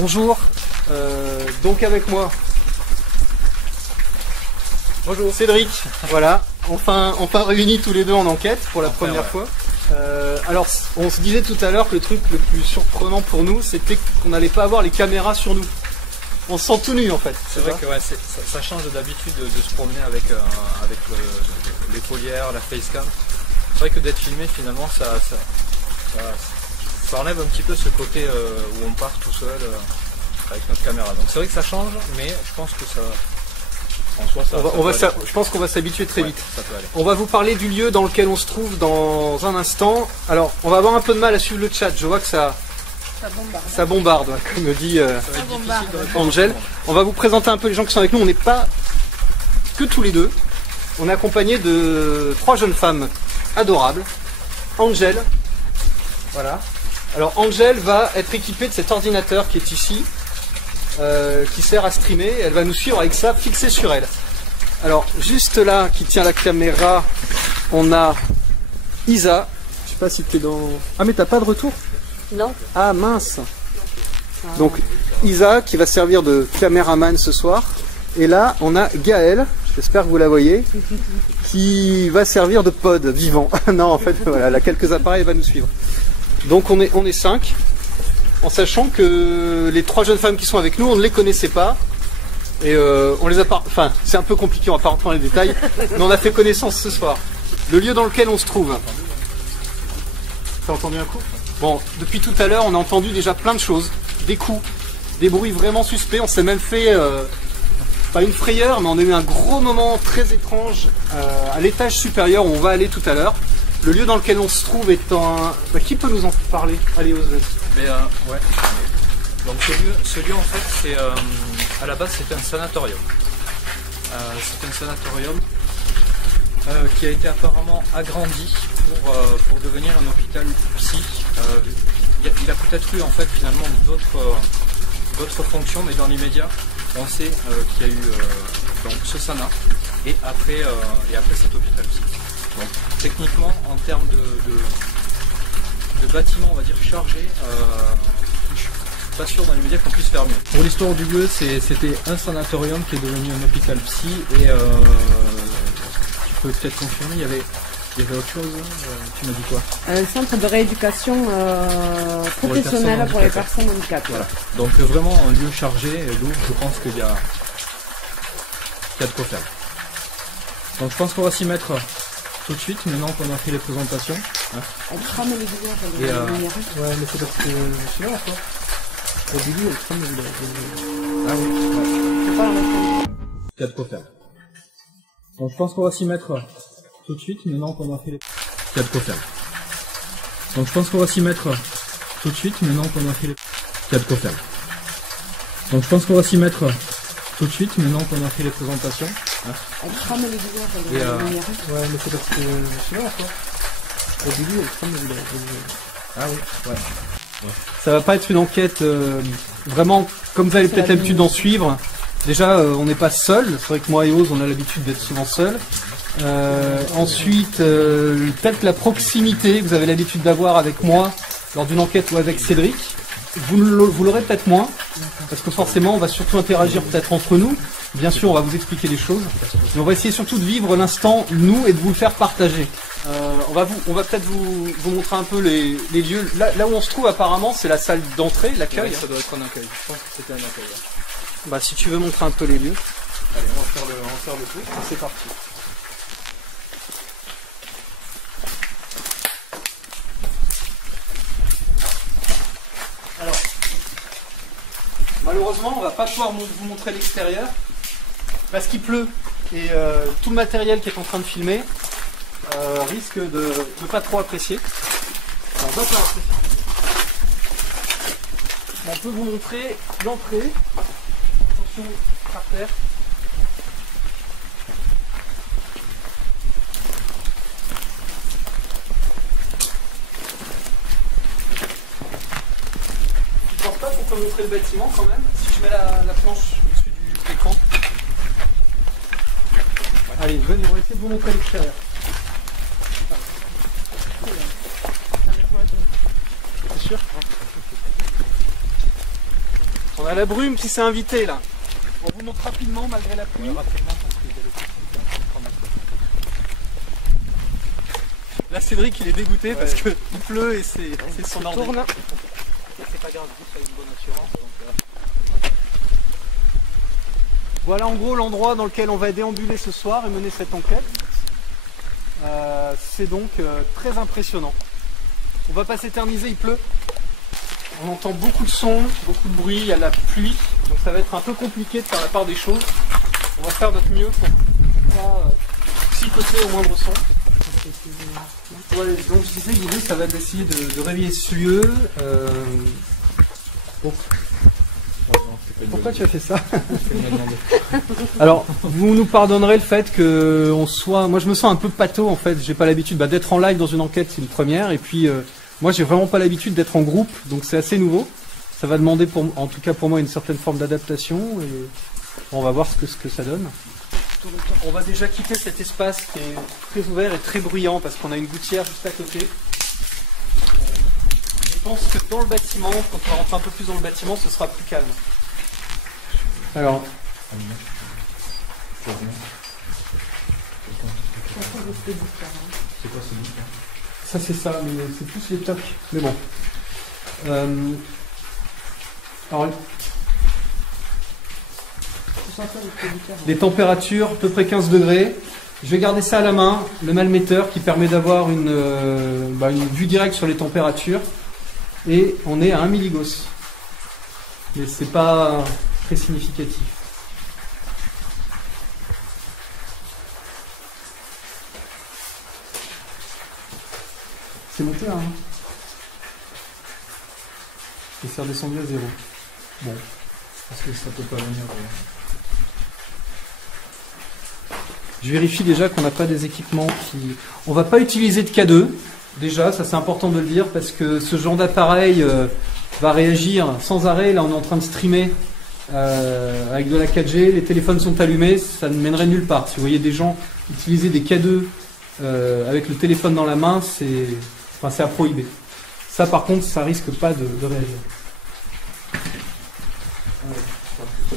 Bonjour, donc avec moi, bonjour Cédric, voilà, enfin réunis tous les deux en enquête pour la première fois. Alors on se disait tout à l'heure que le truc le plus surprenant pour nous c'était qu'on n'allait pas avoir les caméras sur nous. On se sent tout nu en fait. C'est vrai que ouais, ça change d'habitude de se promener avec l'épaulière, la facecam. C'est vrai que d'être filmé finalement ça enlève un petit peu ce côté où on part tout seul avec notre caméra. Donc c'est vrai que ça change, mais je pense que ça... En soi, je pense qu'on va s'habituer très vite. Ça peut aller. On va vous parler du lieu dans lequel on se trouve dans un instant. Alors on va avoir un peu de mal à suivre le chat, je vois que ça bombarde, ouais, comme me dit Angel. On va vous présenter un peu les gens qui sont avec nous. On n'est pas que tous les deux. On est accompagné de 3 jeunes femmes adorables. Angel, voilà. Alors Angel va être équipée de cet ordinateur qui est ici, qui sert à streamer. Elle va nous suivre avec ça fixé sur elle. Alors juste là, qui tient la caméra, on a Isa. Je sais pas si t'es dans... Ah mais t'as pas de retour? Non. Ah mince. Donc Isa qui va servir de caméraman ce soir. Et là on a Gaëlle, j'espère que vous la voyez, qui va servir de pod vivant. Non en fait voilà, elle a quelques appareils, elle va nous suivre. Donc on est 5, en sachant que les 3 jeunes femmes qui sont avec nous, on ne les connaissait pas. Et on les a pas... Enfin, c'est un peu compliqué, on va pas rentrer dans les détails, mais on a fait connaissance ce soir. Le lieu dans lequel on se trouve. T'as entendu un coup? Bon, depuis tout à l'heure, on a entendu déjà plein de choses. Des coups, des bruits vraiment suspects. On s'est même fait, pas une frayeur, mais on a eu un gros moment très étrange à l'étage supérieur où on va aller tout à l'heure. Le lieu dans lequel on se trouve est un... Bah, qui peut nous en parler? Allez, Ose. Ouais. Donc ce lieu en fait, c'est à la base c'était un sanatorium. C'est un sanatorium qui a été apparemment agrandi pour devenir un hôpital psy. Il a peut-être eu en fait finalement d'autres fonctions, mais dans l'immédiat, on sait qu'il y a eu donc ce sana et après cet hôpital psy. Donc, techniquement, en termes de bâtiment, on va dire chargé, je suis pas sûr dans l'immédiat qu'on puisse faire mieux. Pour l'histoire du lieu, c'était un sanatorium qui est devenu un hôpital psy et tu peux peut-être confirmer, il y avait autre chose, tu m'as dit quoi? Un centre de rééducation professionnelle pour les personnes handicapées. Voilà. Donc vraiment un lieu chargé, lourd, je pense qu'il y a de quoi faire. Donc je pense qu'on va s'y mettre tout de suite, maintenant qu'on a fait les présentations. Elle crame les vidéos, ouais, mais c'est parce que je suis là, quoi. Au début, elle crame les vidéos. Ah oui, ouais. Il y a de quoi faire. Donc je pense qu'on va s'y mettre tout de suite, maintenant qu'on a fait les... Il y a de quoi faire. Donc je pense qu'on va s'y mettre tout de suite, maintenant qu'on a fait les... Il y a de quoi faire. Donc je pense qu'on va s'y mettre tout de suite, maintenant qu'on a fait les présentations. Elle crame les vidéos, ouais, mais c'est parce que je suis là, quoi. Au début, elle crame les vidéos. Ah oui, ouais. Ça va pas être une enquête vraiment comme vous avez peut-être l'habitude d'en suivre. Déjà, on n'est pas seul. C'est vrai que moi et Ose, on a l'habitude d'être souvent seuls. Ensuite, peut-être la proximité que vous avez l'habitude d'avoir avec moi lors d'une enquête ou avec Cédric. Vous l'aurez peut-être moins, parce que forcément, on va surtout interagir peut-être entre nous. Bien sûr, on va vous expliquer les choses, mais on va essayer surtout de vivre l'instant, nous, et de vous le faire partager. On va peut-être vous montrer un peu les lieux. Là où on se trouve, apparemment, c'est la salle d'entrée, l'accueil. Ouais, ça doit être un accueil. Je pense que c'était un accueil. Bah, si tu veux montrer un peu les lieux. Allez, on va faire le tour. C'est parti. Malheureusement, on va pas pouvoir vous montrer l'extérieur parce qu'il pleut et tout le matériel qui est en train de filmer risque de ne pas trop apprécier. Alors, on va pas apprécier. On peut vous montrer l'entrée. Attention par terre. Je pense pas qu'on peut montrer le bâtiment quand même. Si je mets la planche au-dessus de l'écran. Allez, venez, on va essayer de vous montrer l'extérieur. C'est sûr ? On a la brume qui s'est invitée là. On vous montre rapidement malgré la pluie. Là Cédric il est dégoûté parce qu'il pleut et c'est son ordre. C'est pas grave, ça a une bonne assurance. Voilà en gros l'endroit dans lequel on va déambuler ce soir et mener cette enquête. C'est donc très impressionnant. On va pas s'éterniser, il pleut. On entend beaucoup de sons, beaucoup de bruit, il y a la pluie, donc ça va être un peu compliqué de faire la part des choses. On va faire notre mieux pour ne pas psychoter au moindre son. Ouais, donc je disais, l'idée ça va être d'essayer de réveiller ce lieu. Pourquoi tu as fait ça? Alors, vous nous pardonnerez le fait que on soit... Moi je me sens un peu pâteau en fait, j'ai pas l'habitude d'être en live dans une enquête, c'est une première, et puis... moi, j'ai vraiment pas l'habitude d'être en groupe, donc c'est assez nouveau. Ça va demander, en tout cas pour moi, une certaine forme d'adaptation. Et on va voir ce que ça donne. On va déjà quitter cet espace qui est très ouvert et très bruyant parce qu'on a une gouttière juste à côté. Je pense que dans le bâtiment, quand on va rentrer un peu plus dans le bâtiment, ce sera plus calme. Alors. C'est quoi ce bouquin? Ça c'est ça, mais c'est plus les tocs. Mais bon. Alors, les températures, à peu près 15 degrés. Je vais garder ça à la main, le malmetteur qui permet d'avoir une vue directe sur les températures. Et on est à 1 milligauss. Mais c'est pas très significatif. C'est monté là, hein. Et c'est redescendu à 0. Bon. Parce que ça peut pas venir. Je vérifie déjà qu'on n'a pas des équipements qui... On va pas utiliser de K2. Déjà, ça c'est important de le dire parce que ce genre d'appareil va réagir sans arrêt. Là on est en train de streamer avec de la 4G. Les téléphones sont allumés. Ça ne mènerait nulle part. Si vous voyez des gens utiliser des K2 avec le téléphone dans la main, c'est à prohiber. Ça par contre, ça risque pas de réagir.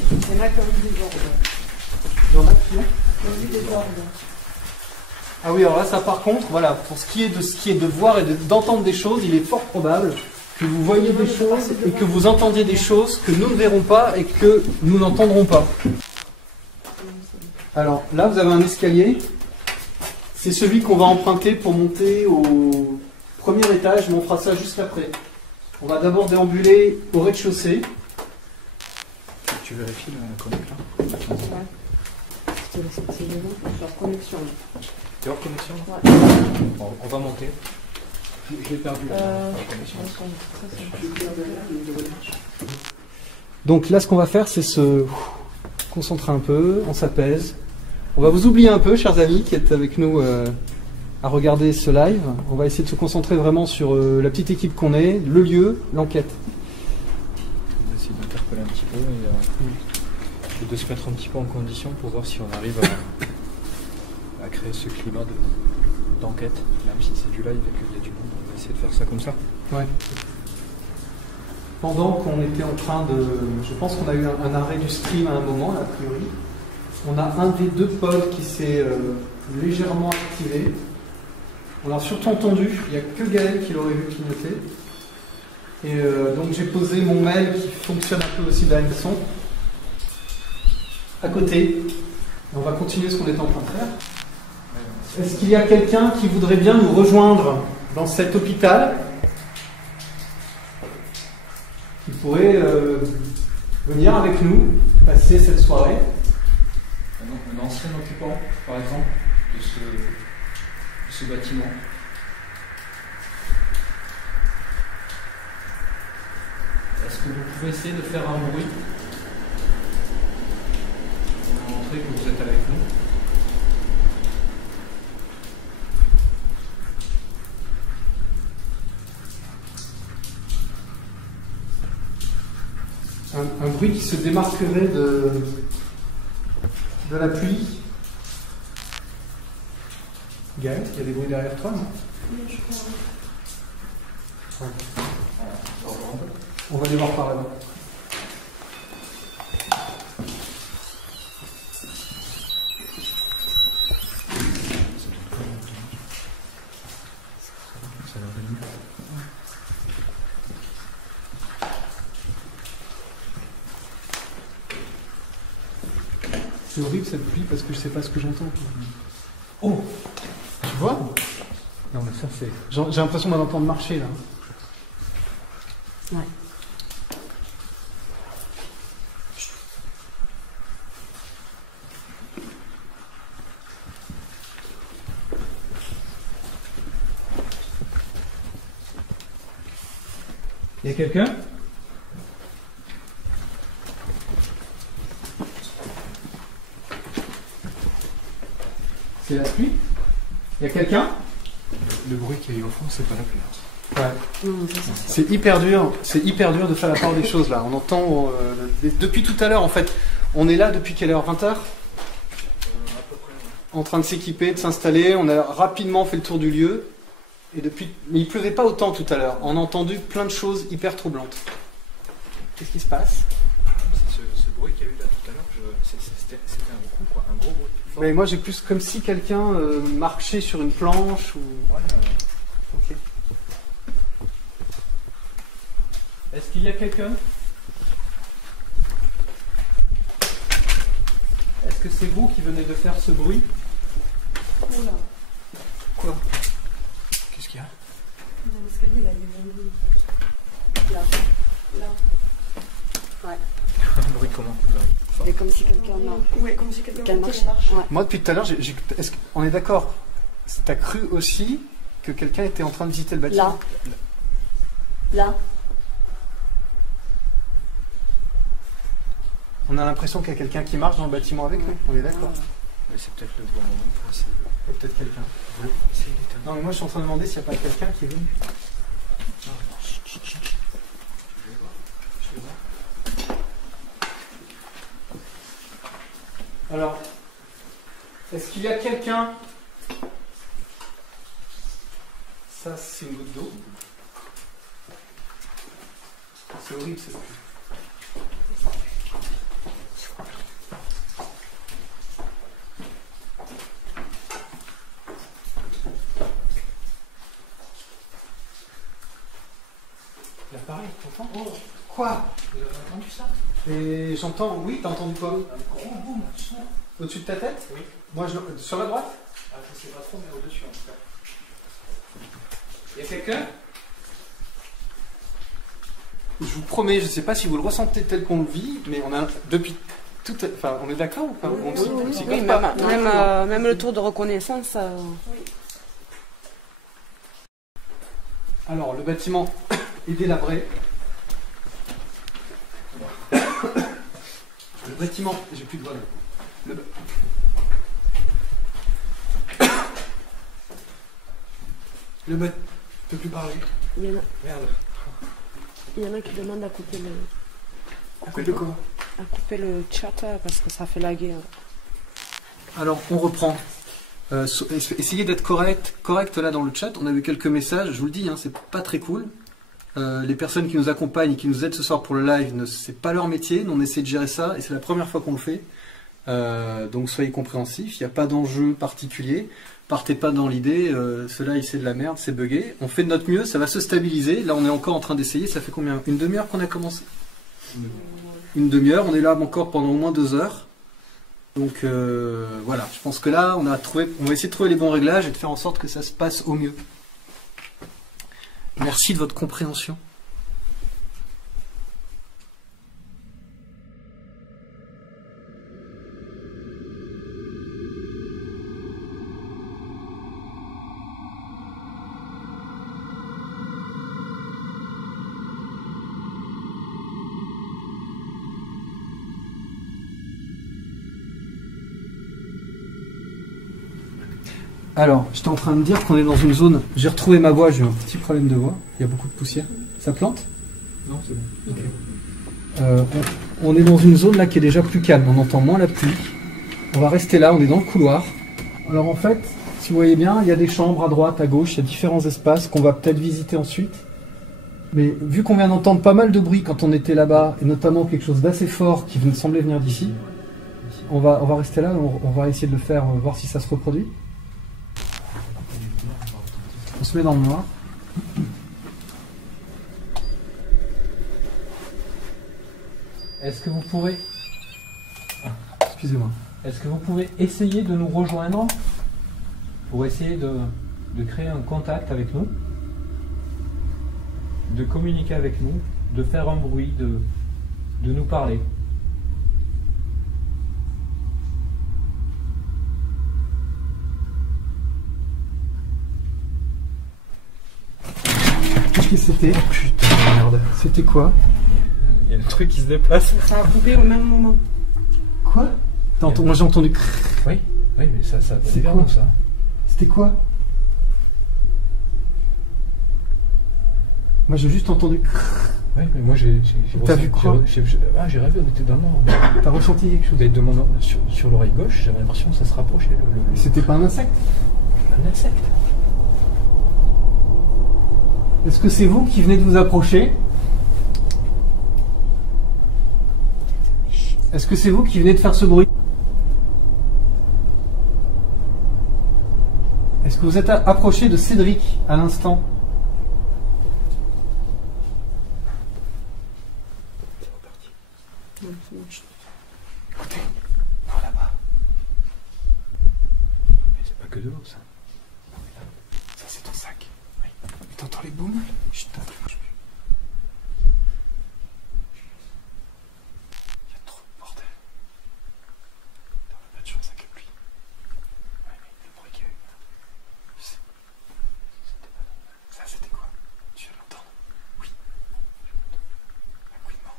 Il y en a comme des ordres. Il y en a qui ont Des ordres. Ah oui, alors là, ça par contre, voilà, pour ce qui est de voir et d'entendre des choses, il est fort probable que vous voyez des choses et que vous entendiez des choses que nous ne verrons pas et que nous n'entendrons pas. Alors là, vous avez un escalier. C'est celui qu'on va emprunter pour monter au premier étage, mais on fera ça juste après. On va d'abord déambuler au rez-de-chaussée. Tu vérifies la connexion? Ouais. C'est leur connexion. Tu es hors connexion? Ouais. Bon, on va monter. Je l'ai perdu la connexion. Donc là, ce qu'on va faire, c'est se concentrer un peu, on s'apaise. On va vous oublier un peu, chers amis, qui êtes avec nous à regarder ce live. On va essayer de se concentrer vraiment sur la petite équipe qu'on est, le lieu, l'enquête. On va essayer d'interpeller un petit peu et de se mettre un petit peu en condition pour voir si on arrive à créer ce climat d'enquête, même si c'est du live et qu'il y a du monde. On va essayer de faire ça comme ça. Ouais. Pendant qu'on était en train de... Je pense qu'on a eu un arrêt du stream à un moment, a priori. On a un des deux pods qui s'est légèrement activé. On a surtout entendu, il n'y a que Gaël qui l'aurait vu clignoter. Et donc j'ai posé mon mail qui fonctionne un peu aussi de la même façon à côté. Et on va continuer ce qu'on est en train de faire. Est-ce qu'il y a quelqu'un qui voudrait bien nous rejoindre dans cet hôpital qui pourrait venir avec nous, passer cette soirée. Un ancien occupant, par exemple, de ce bâtiment. Est-ce que vous pouvez essayer de faire un bruit pour montrer que vous êtes avec nous? Un bruit qui se démarquerait de la pluie. Gaël, il y a des bruits derrière toi, non? Oui, je crois. Ouais. On va aller voir par là-bas. C'est horrible cette pluie parce que je sais pas ce que j'entends. Oh, tu vois? Non mais ça c'est. J'ai l'impression d'en entendre marcher là. Ouais. Il y a quelqu'un? C'est la pluie? Il y a quelqu'un? Le bruit qu'il y a eu au fond, c'est pas la pluie. Ouais. Non, ça, C'est hyper dur de faire la part des choses là. On entend depuis tout à l'heure en fait. On est là depuis quelle heure? 20h? En train de s'équiper, de s'installer. On a rapidement fait le tour du lieu. Et mais il pleuvait pas autant tout à l'heure. On a entendu plein de choses hyper troublantes. Qu'est-ce qui se passe? Ce bruit qu'il y a eu là tout à l'heure, c'était un coup, quoi, un gros bruit. Fort. Mais moi j'ai plus comme si quelqu'un marchait sur une planche ou. Ouais, Ok. Est-ce qu'il y a quelqu'un? Est-ce que c'est vous qui venez de faire ce bruit? Oula. Quoi? Qu'est-ce qu'il y a? Dans l'escalier, là, il y a un bruit. Là. Là. Ouais. Un bruit comment? C'est comme si quelqu'un marche. Oui, comme si quelqu'un marche. marche. Ouais. Moi depuis tout à l'heure, on est d'accord? T'as cru aussi que quelqu'un était en train de visiter le bâtiment? Là. On a l'impression qu'il y a quelqu'un qui marche dans le bâtiment avec nous. On est d'accord? Mais c'est peut-être le bon moment pour essayer de... Il y a peut-être quelqu'un. essayer d'éteindre. Non mais moi je suis en train de demander s'il n'y a pas quelqu'un qui est venu. Je vais voir. Alors, est-ce qu'il y a quelqu'un? Ça c'est une goutte d'eau. C'est horrible cette pluie. Là pareil, t'entends? Oh, quoi? Vous avez entendu ça? Et j'entends, oui, t'as entendu quoi? Un gros boom son. Au-dessus de ta tête? Oui. Moi, sur la droite? Ah, je sais pas trop, mais au-dessus en tout cas. Il y a quelqu'un? Je vous promets, je ne sais pas si vous le ressentez tel qu'on le vit, mais on a depuis tout, enfin, on est d'accord ou pas? On s'y colle pas. Même le tour de reconnaissance. Alors, le bâtiment est délabré. Le bâtiment, j'ai plus de voix là. Le bâtiment, je peux plus parler. Il y en a, Merde. il y en a qui demandent à couper le. Couper de quoi? À couper le chat parce que ça fait laguer. Alors, on reprend. Essayez d'être correct là dans le chat. On a eu quelques messages, je vous le dis, hein, c'est pas très cool. Les personnes qui nous accompagnent et qui nous aident ce soir pour le live, c'est pas leur métier. Nous, on essaie de gérer ça et c'est la première fois qu'on le fait. Donc soyez compréhensifs, il n'y a pas d'enjeu particulier. Partez pas dans l'idée, cela c'est de la merde, c'est buggé. On fait de notre mieux, ça va se stabiliser. Là, on est encore en train d'essayer. Ça fait combien? Une demi-heure qu'on a commencé? Une demi-heure. On est là encore pendant au moins 2 heures. Donc voilà, je pense que là, on va essayer de trouver les bons réglages et de faire en sorte que ça se passe au mieux. Merci de votre compréhension. Alors, j'étais en train de dire qu'on est dans une zone... J'ai retrouvé ma voix, j'ai eu un petit problème de voix. Il y a beaucoup de poussière. Ça plante? Non, c'est bon. Ok. On est dans une zone là qui est déjà plus calme. On entend moins la pluie. On va rester là, on est dans le couloir. Alors en fait, si vous voyez bien, il y a des chambres à droite, à gauche. Il y a différents espaces qu'on va peut-être visiter ensuite. Mais vu qu'on vient d'entendre pas mal de bruit quand on était là-bas, et notamment quelque chose d'assez fort qui semblait venir d'ici, on va rester là, on va essayer de le faire, voir si ça se reproduit. On se met dans le noir. Est-ce que vous pourrez... Excusez-moi. Est-ce que vous pouvez essayer de nous rejoindre pour essayer de créer un contact avec nous, de communiquer avec nous, de faire un bruit, de nous parler? Qu'est-ce que c'était? Oh putain, merde. C'était quoi? Il y a le truc qui se déplace. Ça a coupé au même moment. Quoi? Moi j'ai entendu... Oui, mais ça C'est venait vers quoi nous, ça. C'était quoi? Moi j'ai juste entendu... Oui, mais moi j'ai... T'as vu quoi? J'ai rêvé, on était dans le nord. T'as ressenti quelque chose? De mon, sur l'oreille gauche, j'avais l'impression que ça se rapprochait. C'était pas un insecte? Un insecte. Est-ce que c'est vous qui venez de vous approcher? Est-ce que c'est vous qui venez de faire ce bruit? Est-ce que vous êtes approché de Cédric à l'instant? Écoutez, non, là-bas. Mais c'est pas que de l'eau, ça. Ça c'est ton sac. Oui. Mais t'entends les booms? Chut, t'as plus. Il y a trop de bordel. Dans la voiture, ça que pluie. Ouais, mais le bruit qu'il y a eu. Ça c'était quoi? Tu viens d'entendre? Oui. Un couinement.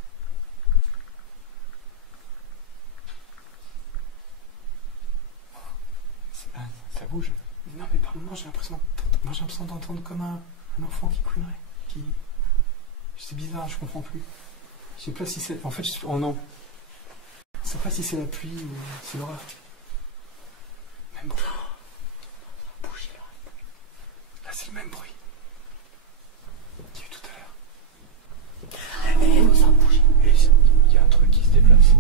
Ça bouge. Non mais par moments j'ai l'impression d'entendre comme un enfant qui couinerait. C'est bizarre, je comprends plus. Je sais pas si c'est... En fait, oh non. Je sais pas si c'est la pluie ou c'est l'horreur. Même bruit. Bouge là. Là c'est le même bruit qu'il y a eu tout à l'heure. Et ça bouge. Il y a un truc qui se déplace.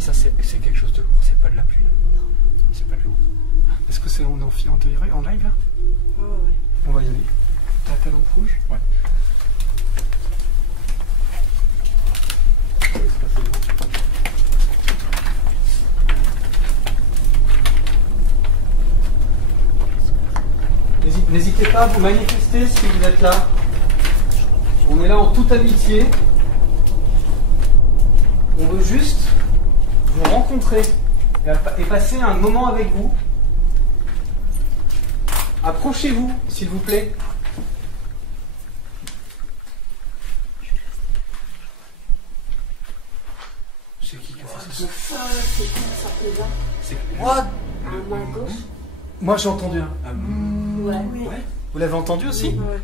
Ça c'est quelque chose de lourd, c'est pas de la pluie. C'est pas de l'eau. Est-ce que c'est en live là? Ouais. On va y aller. T'as ta lampe rouge? Ouais. N'hésitez pas à vous manifester si vous êtes là. On est là en toute amitié. On veut juste vous rencontrer et passer un moment avec vous. Approchez-vous, s'il vous plaît. C'est qui qui a fait ça? C'est qui ça présent? C'est What? À ma gauche. Moi j'ai entendu un. Ouais. Vous l'avez entendu aussi? Ouais.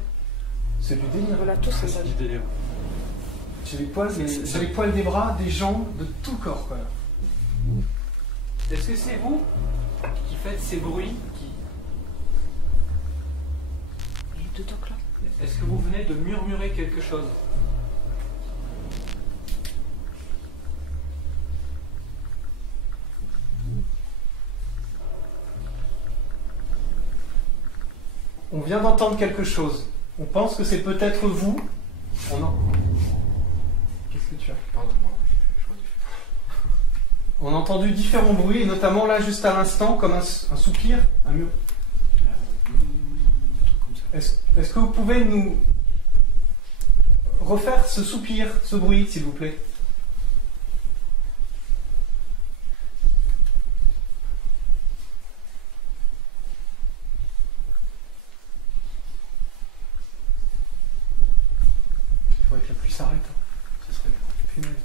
C'est du délire. Voilà, tout ça. du délire. J'ai les poils des bras, des jambes, de tout le corps. Quoi. Est-ce que c'est vous qui faites ces bruits Les deux tocs là. Est-ce que vous venez de murmurer quelque chose? On vient d'entendre quelque chose. On pense que c'est peut-être vous. Qu'est-ce que tu as? Pardon, On a entendu différents bruits, et notamment là, juste à l'instant, comme un soupir, un mur. Est-ce que vous pouvez nous refaire ce soupir, ce bruit, s'il vous plaît? Il faudrait que la pluie s'arrête. Ce serait bien. Punaise.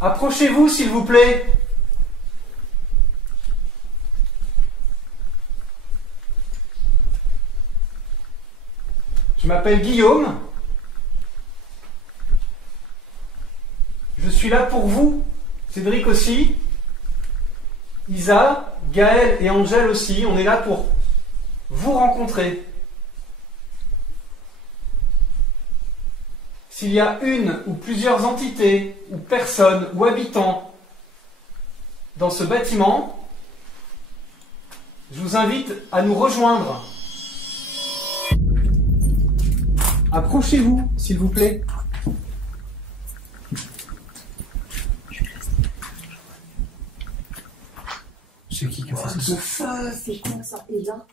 Approchez-vous, s'il vous plaît. Je m'appelle Guillaume. Je suis là pour vous. Cédric aussi. Isa, Gaël et Angèle aussi. On est là pour vous rencontrer. S'il y a une ou plusieurs entités, ou personnes, ou habitants dans ce bâtiment, je vous invite à nous rejoindre. Approchez-vous, s'il vous plaît. C'est qui a fait ça? C'est quoi ça? Et là?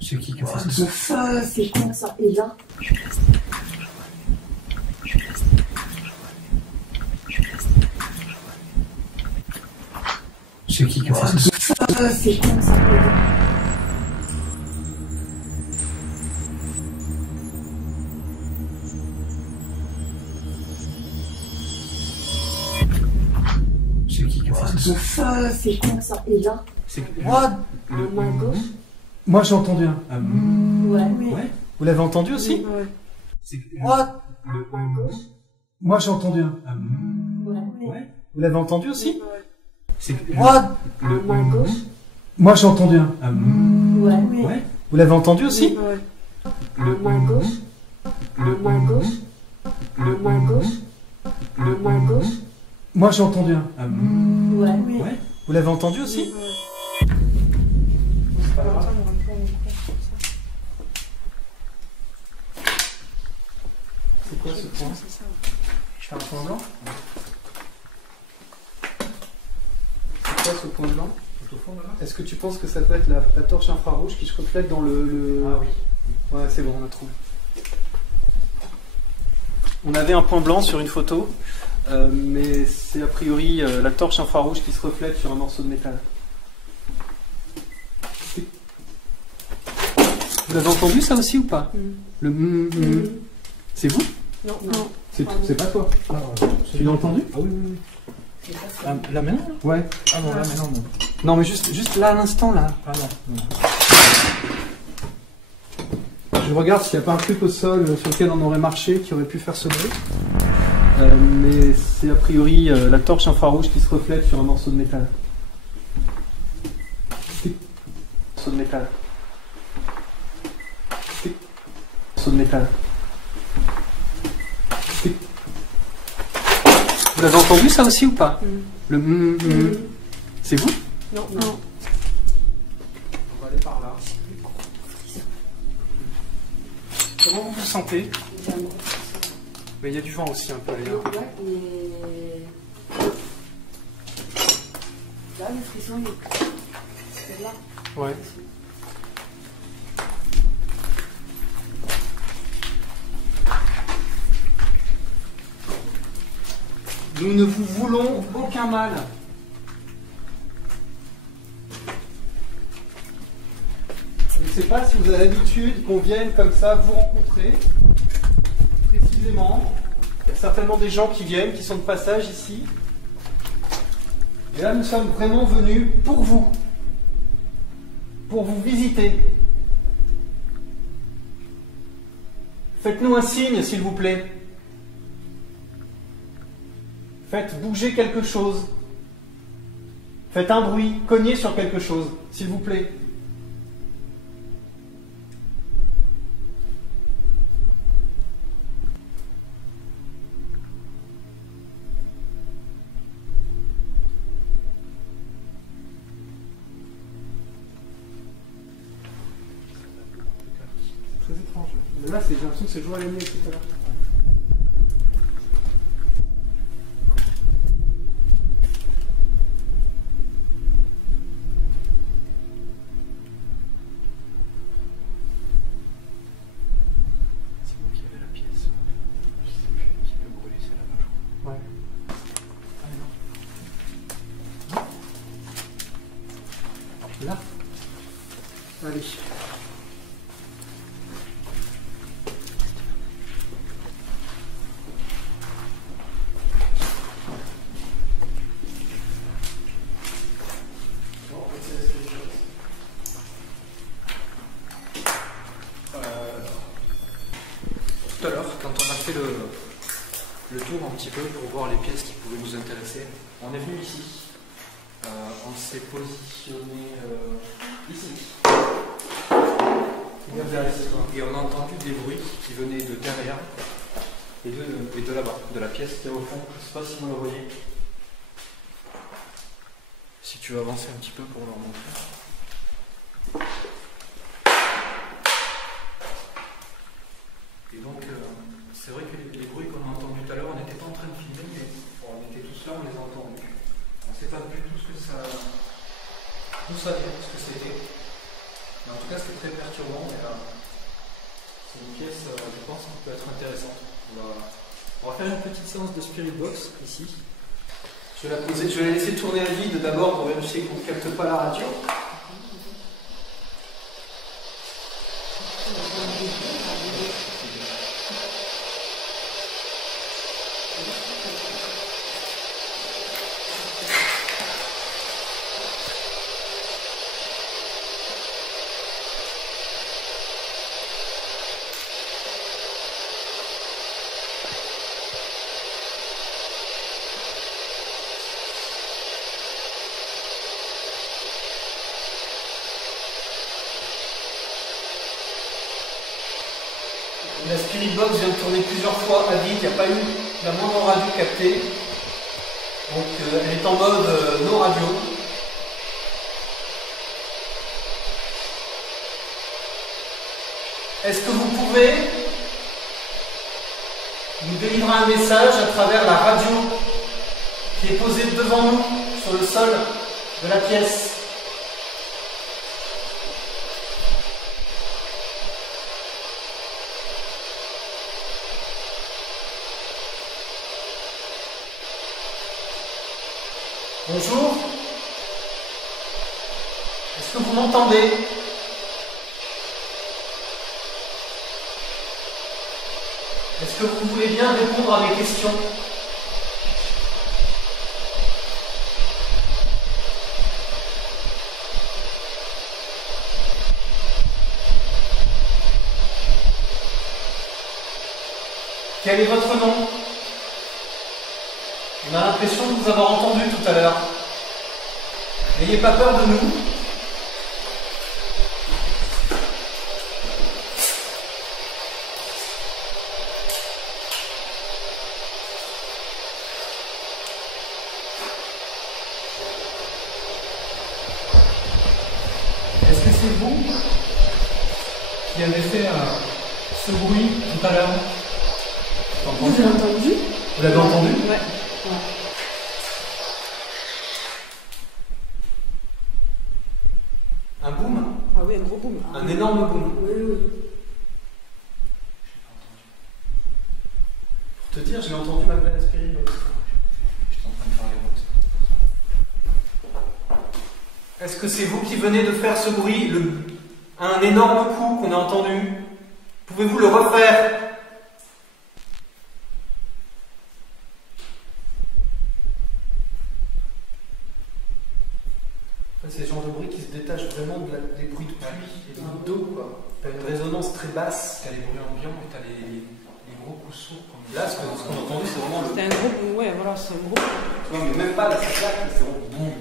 C'est qui a fait ça? C'est quoi ça? Et là? C'est qui a fait ça? C'est quoi ça? Et là? C'est qui a fait ça? C'est quoi ça? Et là? Moi, Main gauche? moi j'ai entendu un. Ouais. Vous l'avez entendu aussi? Ouais. Moi, Main gauche? moi j'ai entendu un. Ouais. Vous l'avez entendu aussi? Main gauche? Moi j'ai entendu un. Ouais. Vous l'avez entendu aussi? Main gauche? Main gauche? Main gauche? Main gauche? Moi j'ai entendu un. Ouais. Vous l'avez entendu aussi? C'est quoi ce point? Je fais un point blanc? C'est quoi ce point blanc? Est-ce que tu penses que ça peut être la torche infrarouge qui se reflète dans le... Ah oui. Ouais, c'est bon, on a trouvé. On avait un point blanc sur une photo, mais c'est a priori la torche infrarouge qui se reflète sur un morceau de métal. Vous l'avez entendu ça aussi ou pas? Le C'est vous? Non. C'est pas toi? Tu l'as entendu? Ah oui. Là maintenant? Ouais. Ah non, là maintenant non. Non mais juste là à l'instant là. Ah non. Je regarde s'il n'y a pas un truc au sol sur lequel on aurait marché qui aurait pu faire ce bruit. Mais c'est a priori la torche infrarouge qui se reflète sur un morceau de métal. Morceau de métal. Morceau de métal. Vous l'avez entendu ça aussi ou pas? Le C'est vous? Non. On va aller par là. Comment vous vous sentez? Mais il y a du vent aussi un peu ailleurs. Là, le frisson, c'est là. Ouais. Nous ne vous voulons aucun mal. Je ne sais pas si vous avez l'habitude qu'on vienne comme ça vous rencontrer. Précisément. Il y a certainement des gens qui viennent, qui sont de passage ici. Et là, nous sommes vraiment venus pour vous. Pour vous visiter. Faites-nous un signe, s'il vous plaît. Faites bouger quelque chose. Faites un bruit, cognez sur quelque chose, s'il vous plaît. C'est très étrange. Là, j'ai l'impression que c'est jour à la nuit, etc. Là. Allez. peu pour voir les pièces qui pouvaient nous intéresser. On est venu ici. On s'est positionné ici. Et on a entendu des bruits qui venaient de derrière et de là-bas, de la pièce qui est au fond. Je ne sais pas si vous la voyez. Si tu veux avancer un petit peu pour leur montrer. Et donc, c'est vrai que les bruits qu'on a entendus tout à l'heure, on n'était pas en train de filmer, mais on était tous là, on les a entendus. On ne sait pas du tout d'où ça vient, ce que c'était. Mais en tout cas, c'était très perturbant. C'est une pièce, je pense, qui peut être intéressante. On va faire une petite séance de Spirit Box ici. Je vais la laisser tourner à vide d'abord pour vérifier qu'on ne capte pas la radio. La Spirit Box vient de tourner plusieurs fois à vide, il n'y a pas eu la moindre radio captée. Donc elle est en mode no radio. Est-ce que vous pouvez nous délivrer un message à travers la radio qui est posée devant nous sur le sol de la pièce ? Bonjour. Est-ce que vous m'entendez? Est-ce que vous voulez bien répondre à mes questions? Quel est votre nom? On a l'impression de vous avoir entendu tout à l'heure. N'ayez pas peur de nous. Est-ce que c'est vous qui avez fait ce bruit tout à l'heure? Vous l'avez entendu? Vous l'avez entendu? Ouais. Un boom? Ah oui, un gros boom. Un énorme boom. Oui, oui. Pour te dire, je l'ai entendu malgré la Spirit Box. J'étais en train de faire les box. Est-ce que c'est vous qui venez de faire ce bruit? Un énorme coup qu'on a entendu? Pouvez-vous le refaire? C'est le genre de bruit qui se détache vraiment des bruits de pluie et des bruits d'eau, quoi. T'as une résonance très basse. T'as les bruits ambiants et t'as les gros coups sourds. Comme là, ce qu'on a entendu, c'est vraiment le. C'est un gros boom, ouais, voilà, c'est un gros boom. Non, mais même pas la claque, c'est vraiment boum.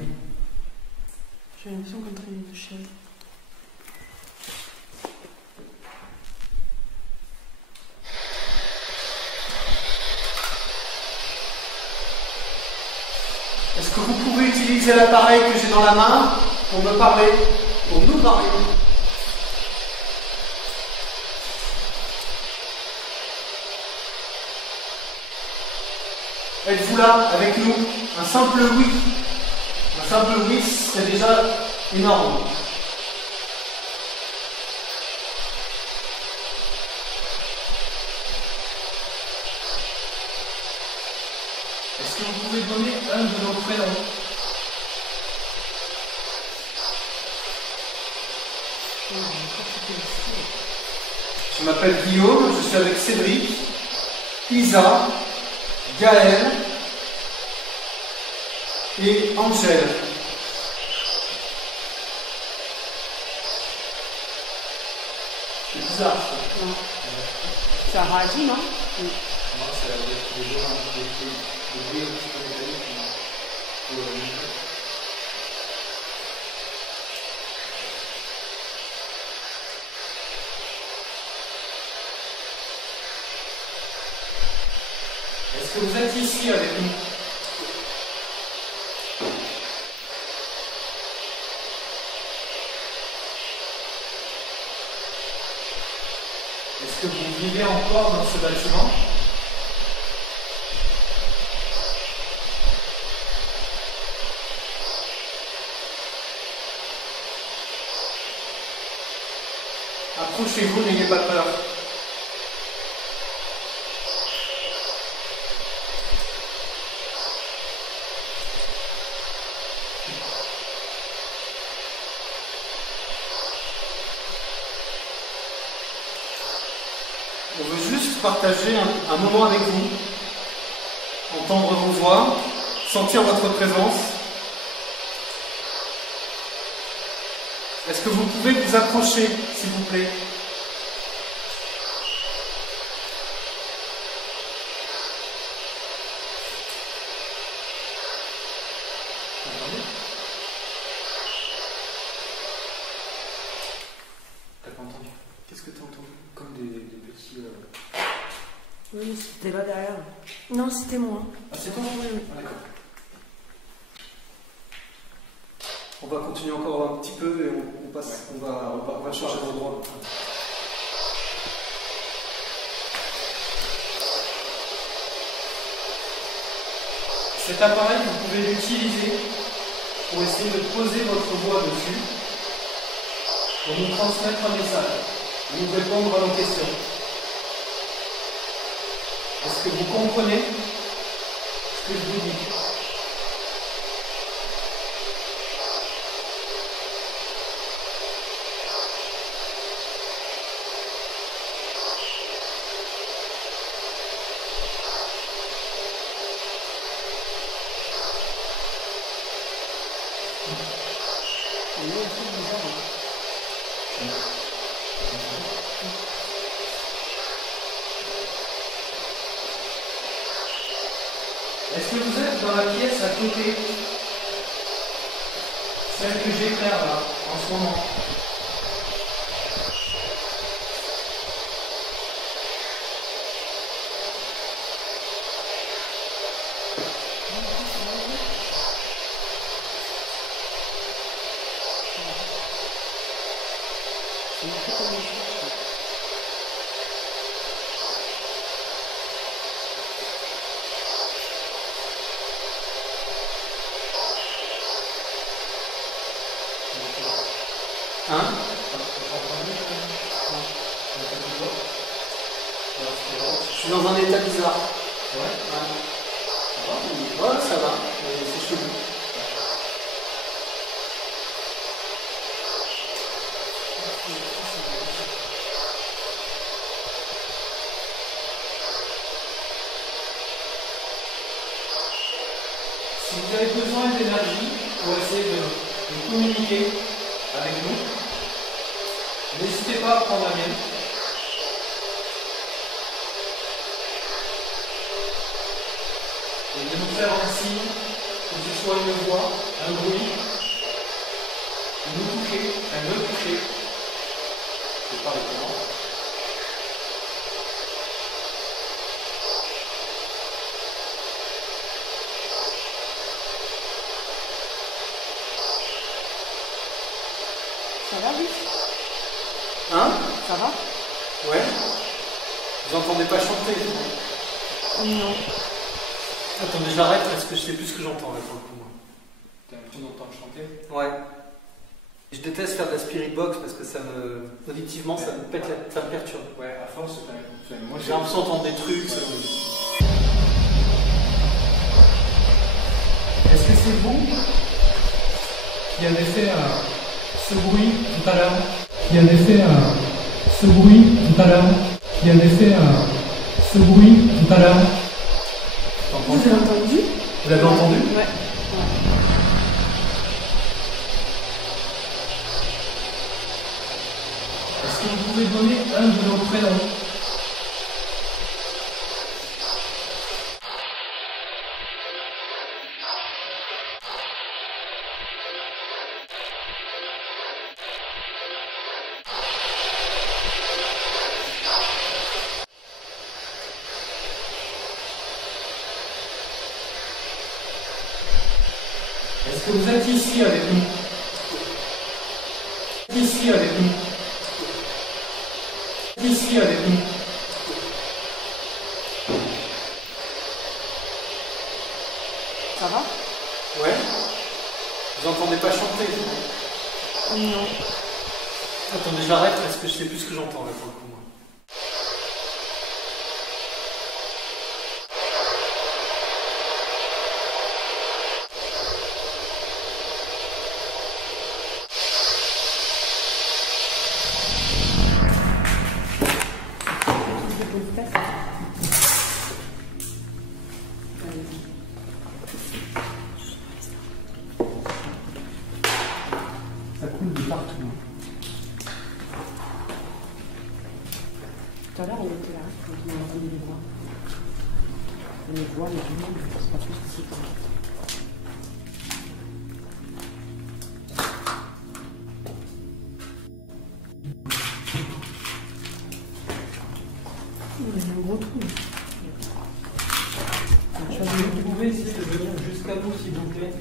J'ai l'impression qu'on traîne une chaise. Est-ce que vous pouvez utiliser l'appareil que j'ai dans la main pour me parler, pour nous parler? Êtes-vous là avec nous? Un simple oui. Un simple oui, c'est déjà énorme. Est-ce que vous pouvez donner un de vos prénoms? Je m'appelle Guillaume, je suis avec Cédric, Isa, Gaël et Angèle. C'est bizarre ça. Ça radie, non? Non, c'est la vraie. Est-ce que vous êtes ici avec nous? Est-ce que vous vivez encore dans ce bâtiment? Approchez-vous, n'ayez pas peur. On veut juste partager un moment avec vous, entendre vos voix, sentir votre présence. Est-ce que vous pouvez vous approcher, s'il vous plaît? T'as pas entendu? Qu'est-ce que t'as entendu? Comme des petits... Oui, c'était là derrière. Non, c'était moi. Ah, c'est toi? Oui, oui. Ah, d'accord. On va continuer encore un petit peu et on passe, on va changer d'endroit. Cet appareil, vous pouvez l'utiliser pour essayer de poser votre voix dessus, pour nous transmettre un message, nous répondre à nos questions. Est-ce que vous comprenez ce que je vous dis? Est-ce que vous êtes dans la pièce à côté? Celle que j'éclaire là, en ce moment. Hein? Je suis dans un état bizarre. Ouais? Ouais, ça va. C'est chelou. Si vous avez besoin d'énergie pour essayer de communiquer avec nous, n'hésitez pas à prendre la mienne. Et de nous faire un signe, que ce soit une voix, un bruit, nous toucher, me toucher. Je parle comment? Ça va, oui? Hein? Ça va? Ouais. Vous entendez pas chanter? Non. Attendez, j'arrête parce que je sais plus ce que j'entends là pour le coup. T'as l'impression d'entendre chanter? Ouais. Je déteste faire de la spirit box parce que ça me. Auditivement, ça me pète ça me perturbe. Ouais, à force, moi j'ai l'impression d'entendre des trucs. Ouais. Est-ce que c'est vous qui avez fait ce bruit tout à l'heure? Qui avez fait ce bruit tout à l'heure? Qui avez fait ce bruit tout à l'heure? Vous avez entendu? Vous l'avez entendu? Ouais. Est-ce que vous pouvez donner un de nos prénoms? Est-ce que vous êtes ici avec nous? Ici avec nous. Ici avec nous. Ça va? Ouais. Vous entendez pas chanter? Non. Attendez, j'arrête parce que je sais plus ce que j'entends là pour le coup. Moi. Ça coule de partout. Tout à l'heure, on était là, quand on a entendu les voix. Les voix, les gens, c'est pas tout ce que c'est. Il y a un gros trou. Vous pouvez essayer de venir jusqu'à nous, s'il vous plaît.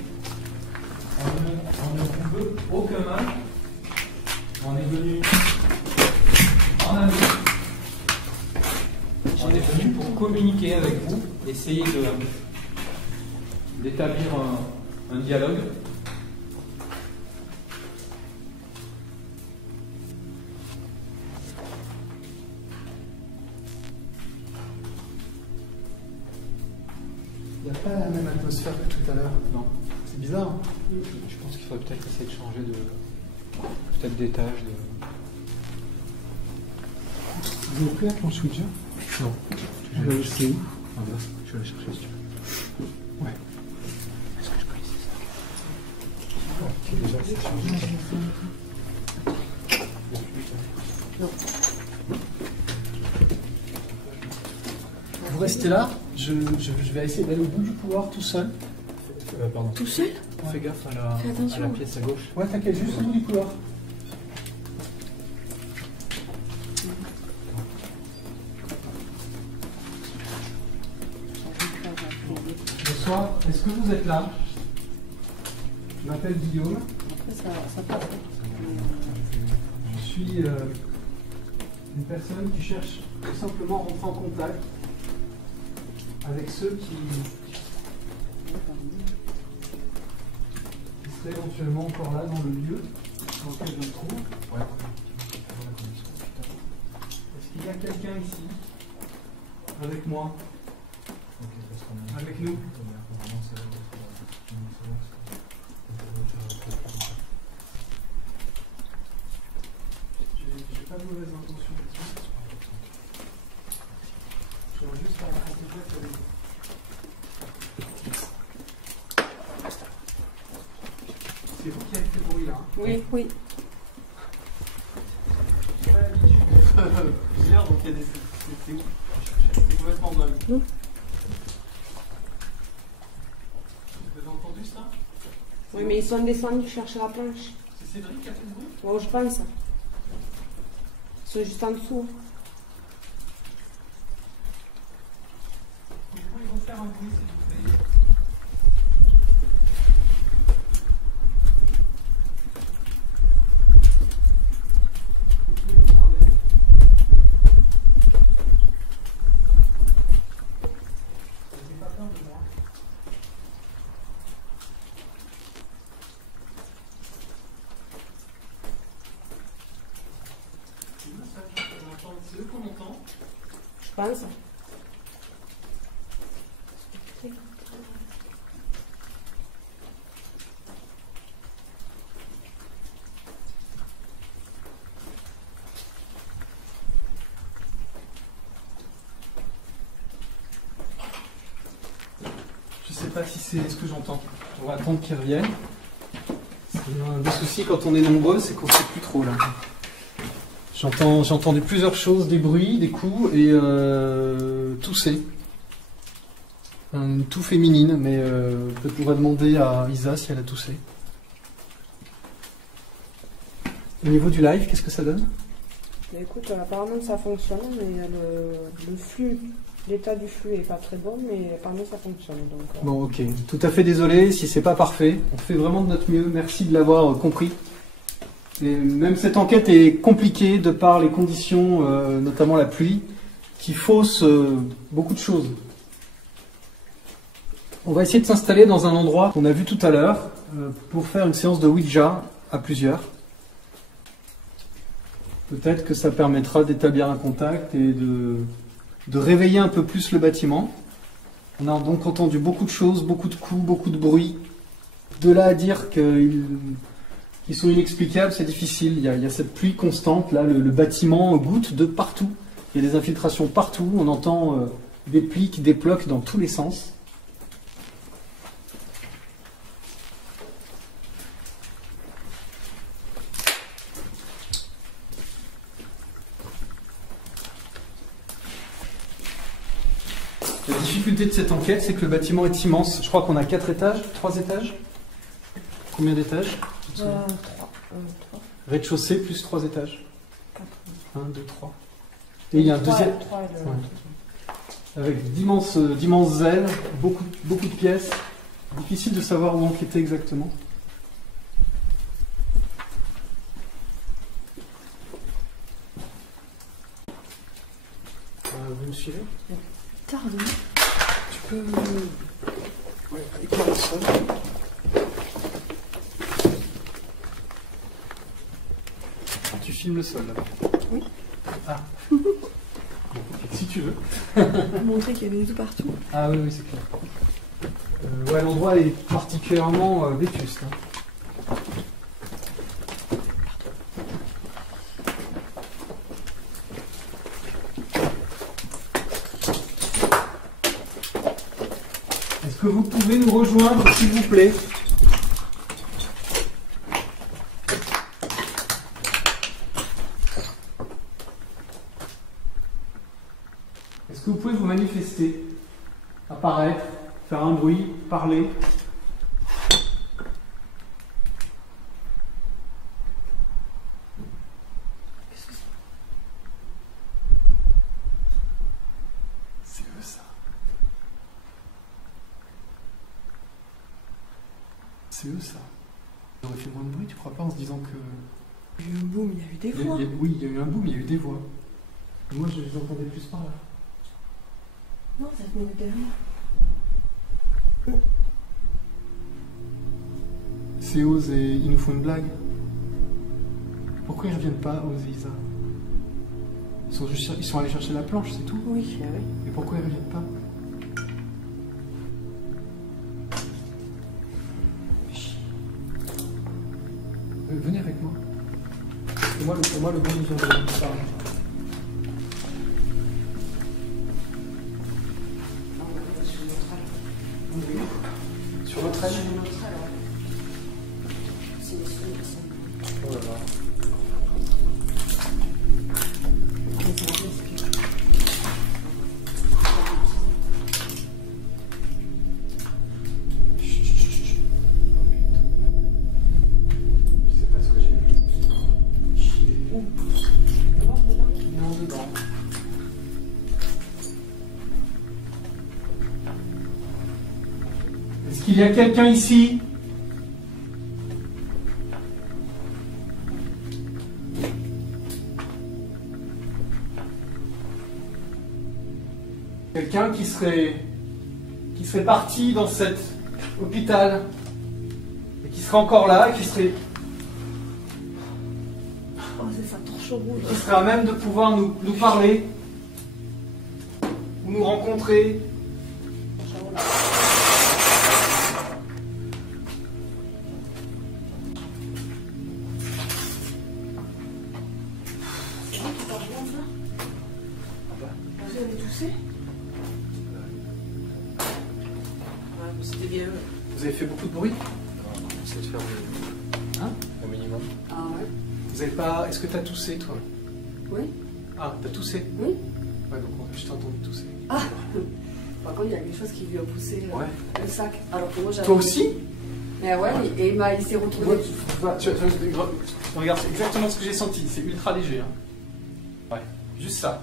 On ne veut aucun mal. On est venu en ami. On est venu pour communiquer avec vous, essayer d'établir un dialogue. Il n'y a pas la même atmosphère que tout à l'heure. Non. C'est bizarre. Hein. Je pense qu'il faudrait peut-être essayer de changer peut-être d'étage. Vous avez pris la planche Ouija? Non. C'est où? Ah bah, je vais aller chercher si tu veux. Ouais. Est-ce que je peux laisser ça? Ok, déjà, c'est changé. Vous restez là, je vais essayer d'aller au bout du couloir tout seul. Pardon. Tout seul? Fais gaffe Fais à attention. la pièce à gauche. Ouais, t'inquiète, juste au bout du couloir. Bonsoir, est-ce que vous êtes là? Je m'appelle Guillaume. Après, ça passe. Je suis une personne qui cherche tout simplement à rentrer en contact avec ceux qui seraient éventuellement encore là dans le lieu dans lequel je me trouve. Est-ce qu'il y a quelqu'un ici avec moi? Avec nous? J'ai pas de mauvaise intention là-dessus. Je voudrais juste faire la contact avec vous. C'est vous qui avez fait le bruit là. Hein. Oui, oui. J'ai pas l'habitude d'être plusieurs, donc il y a des. C'est complètement dingue. Oui. Vous avez entendu ça? Oui, mais ils sont descendus chercher la planche. C'est Cédric qui a fait le bruit? Oh, je pense. Ils sont juste en dessous. Pourquoi ils vont faire un bruit, s'il vous plaît? C'est eux qu'on entend. Je pense. Je sais pas si c'est ce que j'entends. On va attendre qu'ils reviennent. Un des soucis quand on est nombreux, c'est qu'on ne sait plus trop là. J'ai entendu plusieurs choses, des bruits, des coups et tousser. Une toux féminine, mais peut-être on va demander à Isa si elle a toussé. Au niveau du live, qu'est-ce que ça donne? Mais écoute, apparemment ça fonctionne, mais le flux L'état du flux est pas très bon, mais apparemment ça fonctionne. Donc, Bon, ok. Tout à fait désolé si c'est pas parfait. On fait vraiment de notre mieux. Merci de l'avoir compris. Et même cette enquête est compliquée de par les conditions, notamment la pluie, qui fausse beaucoup de choses. On va essayer de s'installer dans un endroit qu'on a vu tout à l'heure pour faire une séance de Ouija à plusieurs. Peut-être que ça permettra d'établir un contact et de réveiller un peu plus le bâtiment. On a donc entendu beaucoup de choses, beaucoup de coups, beaucoup de bruit. De là à dire qu'ils sont inexplicables, c'est difficile. Il y a cette pluie constante, là, le bâtiment goutte de partout. Il y a des infiltrations partout, on entend des plis qui déploquent dans tous les sens. La difficulté de cette enquête, c'est que le bâtiment est immense. Je crois qu'on a 4 étages, 3 étages. Combien d'étages? 3. Rez-de-chaussée plus 3 étages. 4. 1, 2, 3. Et il y a un deuxième. Avec d'immenses ailes, beaucoup de pièces. Difficile de savoir où enquêter exactement. Vous me suivez? Tarde. Tu peux éclairer le sol. Tu filmes le sol là-bas? Oui. Ah. Si tu veux. Montrer qu'il y avait des tout partout. Ah oui, c'est clair. Ouais, l'endroit est particulièrement vétuste. Hein. Est-ce que vous pouvez nous rejoindre, s'il vous plaît? Est-ce que vous pouvez vous manifester, apparaître, faire un bruit, parler? Qu'est-ce que c'est? C'est eux, ça. C'est eux, ça. Ils auraient fait moins de bruit, tu crois pas, en se disant que... Il y a eu un boom, il y a eu des voix. Oui, il y a eu un boom, il y a eu des voix. Moi, je les entendais plus par là. Non, ça venait de derrière. C'est Oz et ils nous font une blague. Pourquoi ils reviennent pas, Oz et Isa? Ils sont allés chercher la planche, c'est tout. Oui, oui. Et pourquoi ils reviennent pas? Venez avec moi. Pour moi, le bon nous vient de parler. Sur notre aile. C'est les sons qui sont. Oh là là. Je sais pas ce que j'ai vu. Où? Non, dedans. Est-ce qu'il y a quelqu'un ici? Quelqu'un qui serait parti dans cet hôpital et qui serait encore là, et qui serait Oh, c'est ça, torche rouge. qui serait à même de pouvoir nous parler ou nous rencontrer. Vous avez toussé? Ouais, c'était bien eux. Vous avez fait beaucoup de bruit? On essaie de faire au minimum. Ah ouais? Vous avez pas. Est-ce que tu as toussé, toi? Oui? Ah, t'as toussé? Oui? Ouais, donc je t'ai entendu tousser. Ah! Par contre, il y a quelque chose qui lui a poussé le sac. Alors que moi, j'avais. Toi aussi? Mais ouais, et il s'est retourné. Ouais, regarde, c'est exactement ce que j'ai senti. C'est ultra léger. Hein. Ouais. Juste ça.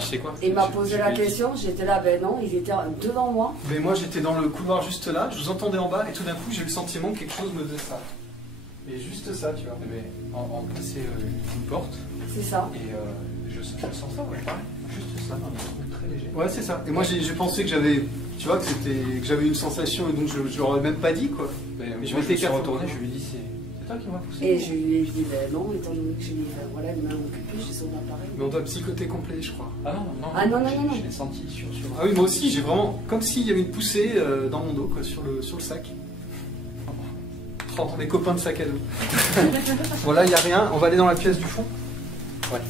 Tu sais quoi? Il m'a posé la question, j'étais là, ben non, il était devant moi. Mais moi j'étais dans le couloir juste là, je vous entendais en bas et tout d'un coup j'ai eu le sentiment que quelque chose me faisait ça. Et juste ça, tu vois. Mais en plus, c'est une porte. C'est ça. Et je sens ça, ouais, pareil. Juste ça, un truc très léger. Ouais, c'est ça. Et moi j'ai pensé que j'avais, tu vois, que j'avais une sensation et donc je l'aurais même pas dit quoi. Mais je m'étais retourné, je lui ai dit c'est toi qui m'as poussé. Et je lui ai dit, ben non, étant donné que j'ai voilà, une main occupée, j'ai son appareil. Mais on doit psychoter complet, je crois. Ah non, non. Je l'ai senti sur. Ah oui, moi aussi, j'ai vraiment, comme s'il y avait une poussée dans mon dos, quoi, sur le sac. Entre des copains de sac à dos. Voilà, il n'y a rien. On va aller dans la pièce du fond. Ouais.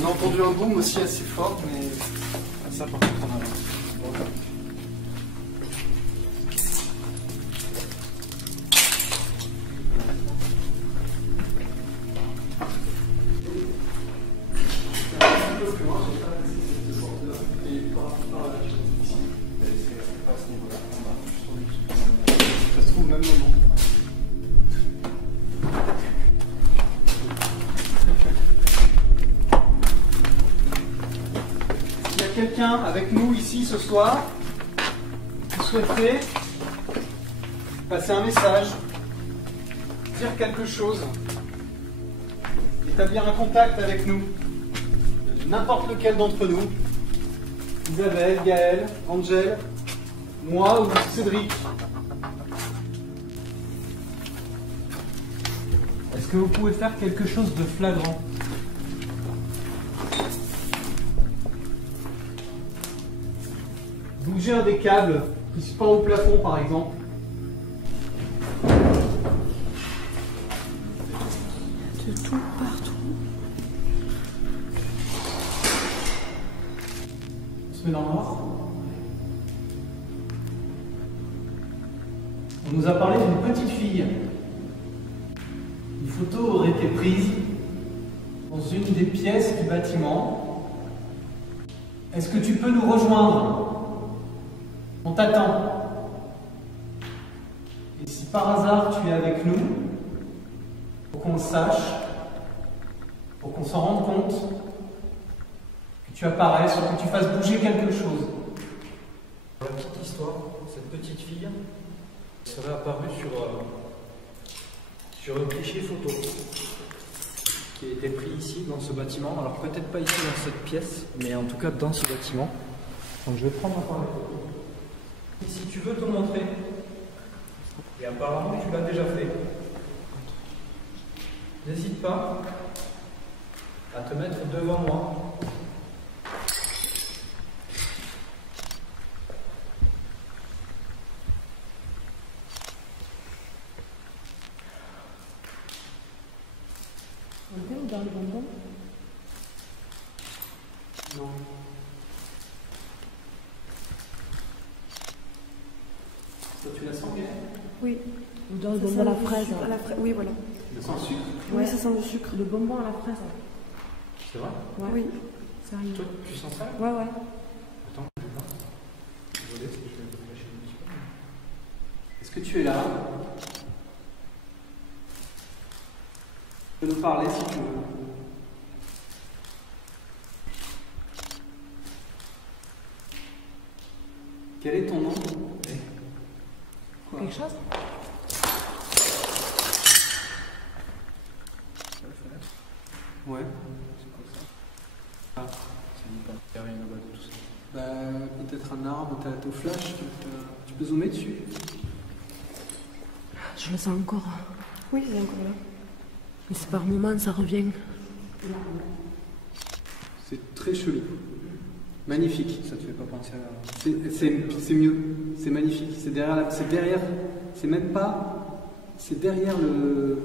On a entendu un boom aussi assez fort, mais Ça, par contre, on a. ça se trouve au même moment. Il y a quelqu'un avec nous ici ce soir qui souhaiterait passer un message, dire quelque chose, établir un contact avec nous, n'importe lequel d'entre nous, Isabelle, Gaël, Angèle, moi ou Cédric. Est-ce que vous pouvez faire quelque chose de flagrant? Bouger un des câbles qui se pend au plafond par exemple. De tout, partout. On se met dans le noir. On nous a parlé d'une petite fille. Une photo aurait été prise dans une des pièces du bâtiment. Est-ce que tu peux nous rejoindre? On t'attend. Et si par hasard tu es avec nous, pour qu'on le sache, pour qu'on s'en rende compte, que tu apparaisses ou que tu fasses bouger quelque chose. La petite histoire, cette petite fille serait apparue sur un cliché photo qui a été pris ici dans ce bâtiment. Alors peut-être pas ici dans cette pièce, mais en tout cas dans ce bâtiment. Donc je vais prendre l'appareil photo. Et si tu veux te montrer, et apparemment tu l'as déjà fait, n'hésite pas à te mettre devant moi. On est dans le bonbon? Non. Ça, tu la sens bien? Oui. Ou dans le Ça bonbon sent à la le fraise. sucre à la fraise. Oui, voilà. Le sans sucre? Oui, ça sent le sucre. Le bonbon à la fraise. C'est vrai? Ouais. Oui. Sérieux. Toi, tu sens ça? Ouais, ouais. Attends, je vais voir. Désolé, parce que je vais te flasher un petit peu. Est-ce que tu es là? Tu peux nous parler si tu veux. Quel est ton nom? Quoi? Quelque chose? Ouais. C'est quoi ça? Ah. Ça dit pas. Il n'y a rien là-bas de tout ça. Bah, peut-être un arbre, t'as au flash, tu peux zoomer dessus. Je le sens encore. Oui, c'est encore là. Mais c'est par moments, ça revient. C'est très chelou. Magnifique. Ça te fait pas penser à... C'est mieux. C'est magnifique. C'est derrière, c'est même pas, c'est derrière le,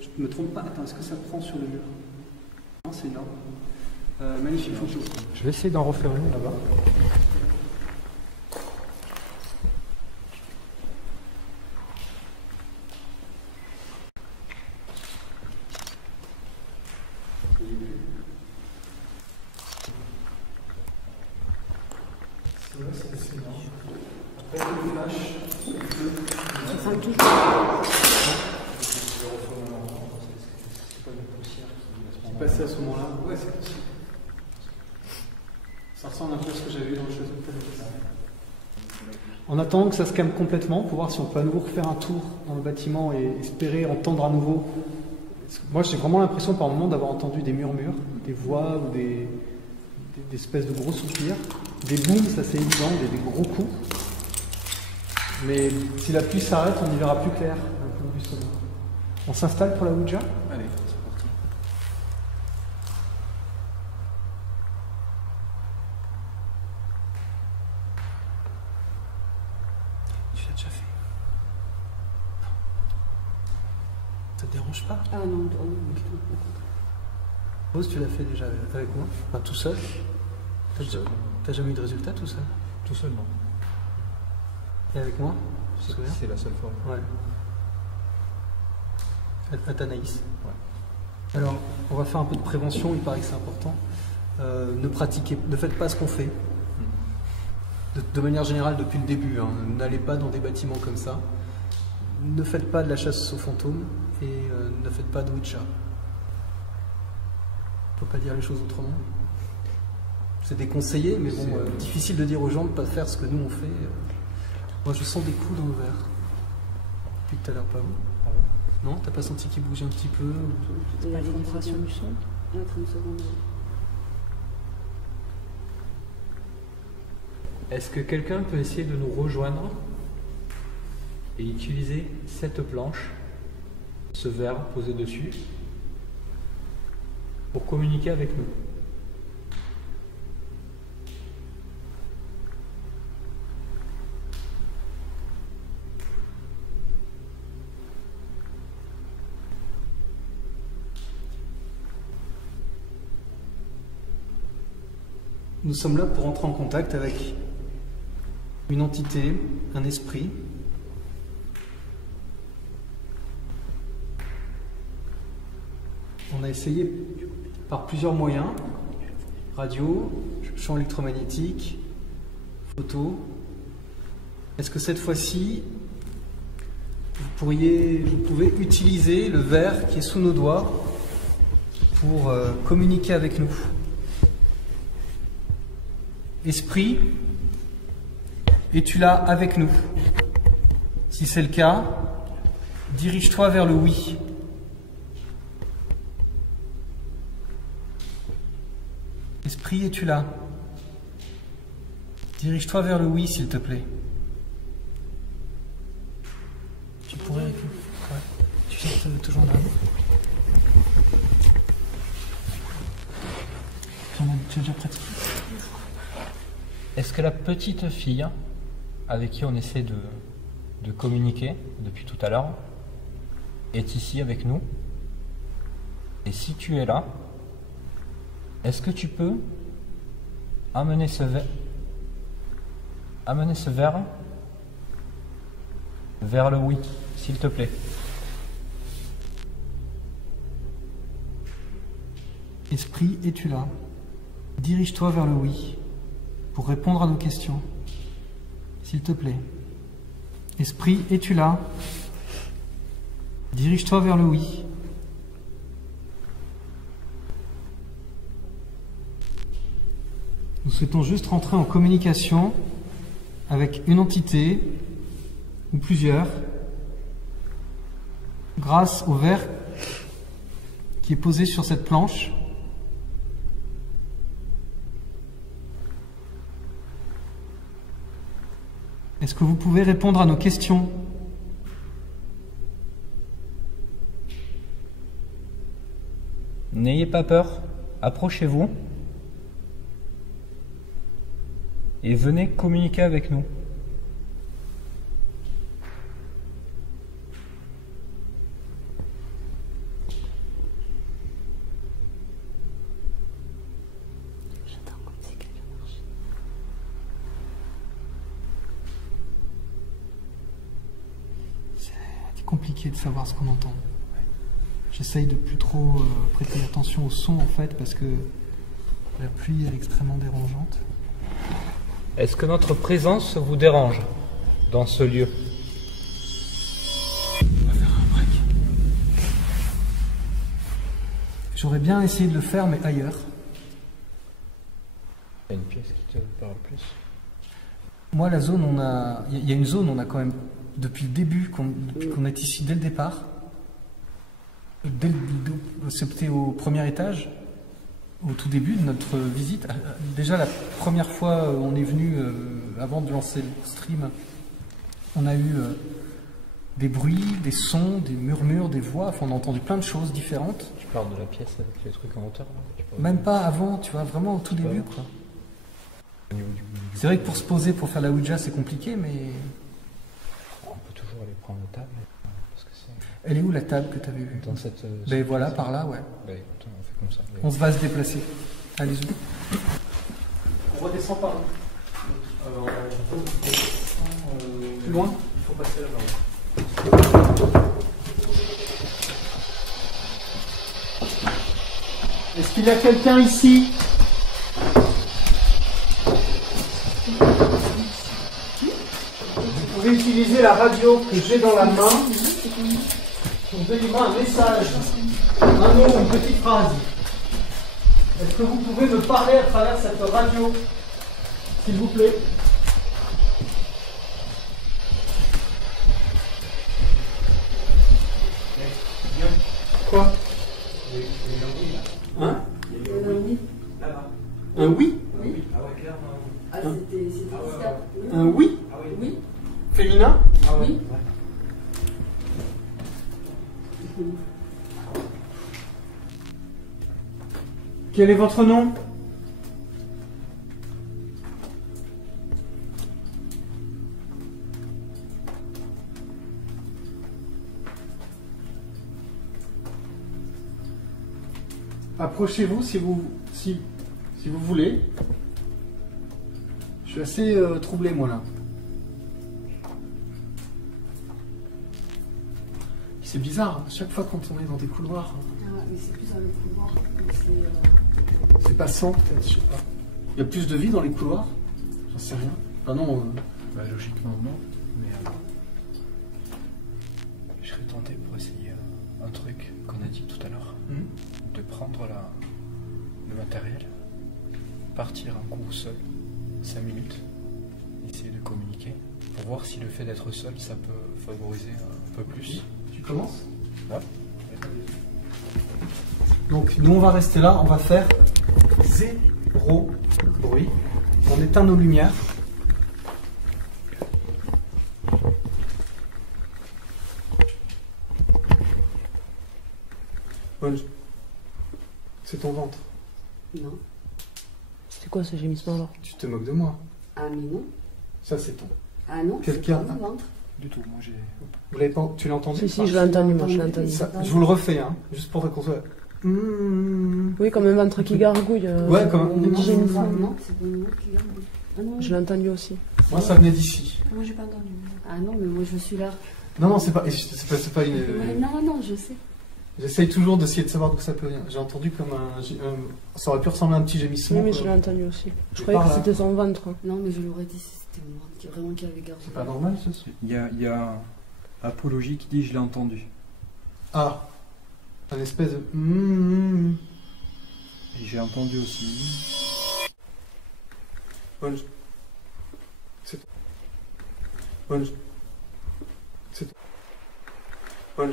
je me trompe pas, attends, est-ce que ça prend sur le mur? Non, c'est énorme. Magnifique photo. Je vais essayer d'en refaire une là-bas. C'est énorme. Après le flash, Ça sent toujours. qui passait à ce moment-là. Ouais, c'est possible. ressemble un peu à ce que j'avais vu dans le choisi. En attendant que ça se calme complètement, pour voir si on peut à nouveau refaire un tour dans le bâtiment et espérer entendre à nouveau. Moi, j'ai vraiment l'impression par moment d'avoir entendu des murmures, des voix ou des espèces de gros soupirs. Des booms, ça c'est évident, des gros coups. Mais si la pluie s'arrête, on y verra plus clair d'un point de vue sonore. On s'installe pour la Ouija? Allez, c'est parti. Tu l'as déjà fait? Ça te dérange pas? Ah non, non, du tout. Rose, tu l'as fait déjà avec moi? Enfin, tout seul? T'as jamais eu de résultat tout seul? Tout seul, non. Et avec moi? Tu te souviens? C'est la seule fois. Ouais. Athanaïs. Ouais. Alors, on va faire un peu de prévention, il paraît que c'est important. Ne faites pas ce qu'on fait. De manière générale, depuis le début, hein. N'allez pas dans des bâtiments comme ça. Ne faites pas de la chasse aux fantômes et ne faites pas de Ouija. Faut pas dire les choses autrement. C'est déconseillé, mais bon, difficile de dire aux gens de ne pas faire ce que nous on fait. Moi, je sens des coups dans le verre. Depuis tout à l'heure, pas vous? Non, t'as pas senti qu'il bougeait un petit peu? C'est pas les vibrations du son? Là, 30 secondes. Est-ce que quelqu'un peut essayer de nous rejoindre et utiliser cette planche, ce verre posé dessus, pour communiquer avec nous? Nous sommes là pour entrer en contact avec une entité, un esprit. On a essayé par plusieurs moyens, radio, champ électromagnétique, photo. Est-ce que cette fois-ci, vous pouvez utiliser le verre qui est sous nos doigts pour communiquer avec nous? Esprit, es-tu là avec nous? Si c'est le cas, dirige-toi vers le oui. Esprit, es-tu là? Dirige-toi vers le oui, s'il te plaît. Tu pourrais... Ouais. Tu sais te joindre à nous? Tu as déjà pratiqué? Est-ce que la petite fille avec qui on essaie de communiquer depuis tout à l'heure est ici avec nous? Et si tu es là, est-ce que tu peux amener ce verre vers le oui, s'il te plaît? Esprit, es-tu là? Dirige-toi vers le oui pour répondre à nos questions, s'il te plaît. Esprit, es-tu là? Dirige-toi vers le oui. Nous souhaitons juste rentrer en communication avec une entité ou plusieurs grâce au verre qui est posé sur cette planche. Est-ce que vous pouvez répondre à nos questions? N'ayez pas peur, approchez-vous et venez communiquer avec nous. J'attends comme si quelqu'un marchait. C'est compliqué de savoir ce qu'on entend. J'essaye de plus trop prêter attention au son en fait parce que la pluie est extrêmement dérangeante. Est-ce que notre présence vous dérange dans ce lieu? On va faire un break. J'aurais bien essayé de le faire mais ailleurs. Il y a une pièce qui te parle plus? Moi, la zone, il y a une zone, on a quand même, depuis le début, depuis qu'on est ici dès le départ, c'était au premier étage, au tout début de notre visite. Déjà, la première fois, on est venu, avant de lancer le stream, on a eu des bruits, des sons, des murmures, des voix, enfin, on a entendu plein de choses différentes. Tu parles de la pièce avec les trucs en hauteur là? Même pas avant, tu vois, vraiment au tout début, quoi. C'est vrai que pour se poser, pour faire la Ouija, c'est compliqué, mais... On peut toujours aller prendre la table. Parce que Elle est où la table que tu avais vue? dans cette... Ben voilà, par là, ouais. Ben écoute, on fait comme ça. On va se déplacer. Allez-y. On redescend par là. Plus loin? Il faut passer là-bas. Est-ce qu'il y a quelqu'un ici? Vous pouvez utiliser la radio que j'ai dans la main pour délivrer un message, un mot, une petite phrase. Est-ce que vous pouvez me parler à travers cette radio, s'il vous plaît? Quoi? Hein? Oui. Un oui? Oui. Ah, c'était ça. Un oui? Oui. Féminin? Oui. Quel est votre nom? Approchez-vous si vous voulez. Je suis assez troublé moi là. C'est bizarre, à chaque fois quand on est dans des couloirs, Ah, mais c'est plus dans le couloir. c'est passant peut-être, je sais pas. Il y a plus de vie dans les couloirs? J'en sais rien. Ah non. Bah, logiquement non, mais je serais tenté pour essayer un truc qu'on a dit tout à l'heure, de prendre le matériel, partir un coup seul, 5 minutes, essayer de communiquer, pour voir si le fait d'être seul, ça peut favoriser un peu plus. Tu commences? Ouais. Donc nous on va rester là, on va faire 0 bruit. On éteint nos lumières. Bonne. C'est ton ventre. Non. C'est quoi ce gémissement alors? Tu te moques de moi. Ah, mais non. Ça c'est ton. Ah non, c'est Quelqu'un- pas mon ventre. Du tout, moi j'ai... Vous l'avez pas... Tu l'as entendu? Si, si, je l'ai entendu, moi, je l'ai entendu. Ça, je vous le refais, hein, juste pour qu'on soit... Oui, comme un ventre qui gargouille. Ouais, comme un- on dit gémissement. Non, c'est pas mon ventre qui garde. Ah non. Je l'ai entendu aussi. Moi ça venait d'ici. Moi, j'ai pas entendu. Ah non, mais moi, je suis là. Non, c'est pas une... Non, non, je sais. J'essaye toujours d'essayer de savoir d'où ça peut venir. J'ai entendu comme ça aurait pu ressembler à un petit gémissement. Oui, mais quoi. je l'ai entendu aussi. Je Et croyais par que là. c'était son ventre. Non, mais je l'aurais dit si c'était mon ventre qui vraiment qui avait gardé. C'est pas normal ça? Il y a Apologie qui dit je l'ai entendu. Ah, un espèce de... Et j'ai entendu aussi. Bonne. C'est toi. Bonne. C'est toi. Bonne.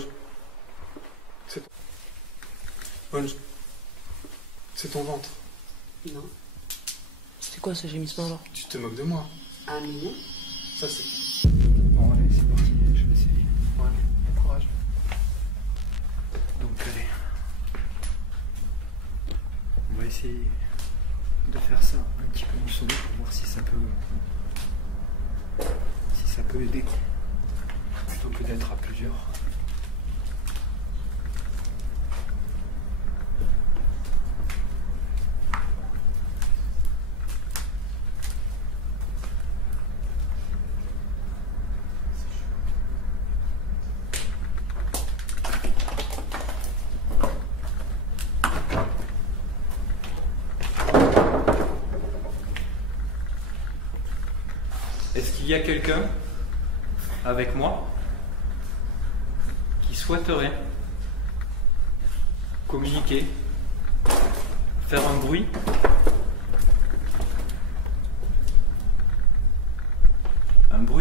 C'est toi. Bonne. C'est ton ventre. Non. C'est quoi ce gémissement alors? Tu te moques de moi. Ah, mais non. Ça c'est... Bon allez, c'est parti, je vais essayer. Ouais, bon courage. Donc allez, on va essayer de faire ça un petit peu en solo pour voir si ça peut aider plutôt que d'être à plusieurs. Est-ce qu'il y a quelqu'un avec moi qui souhaiterait communiquer, faire un bruit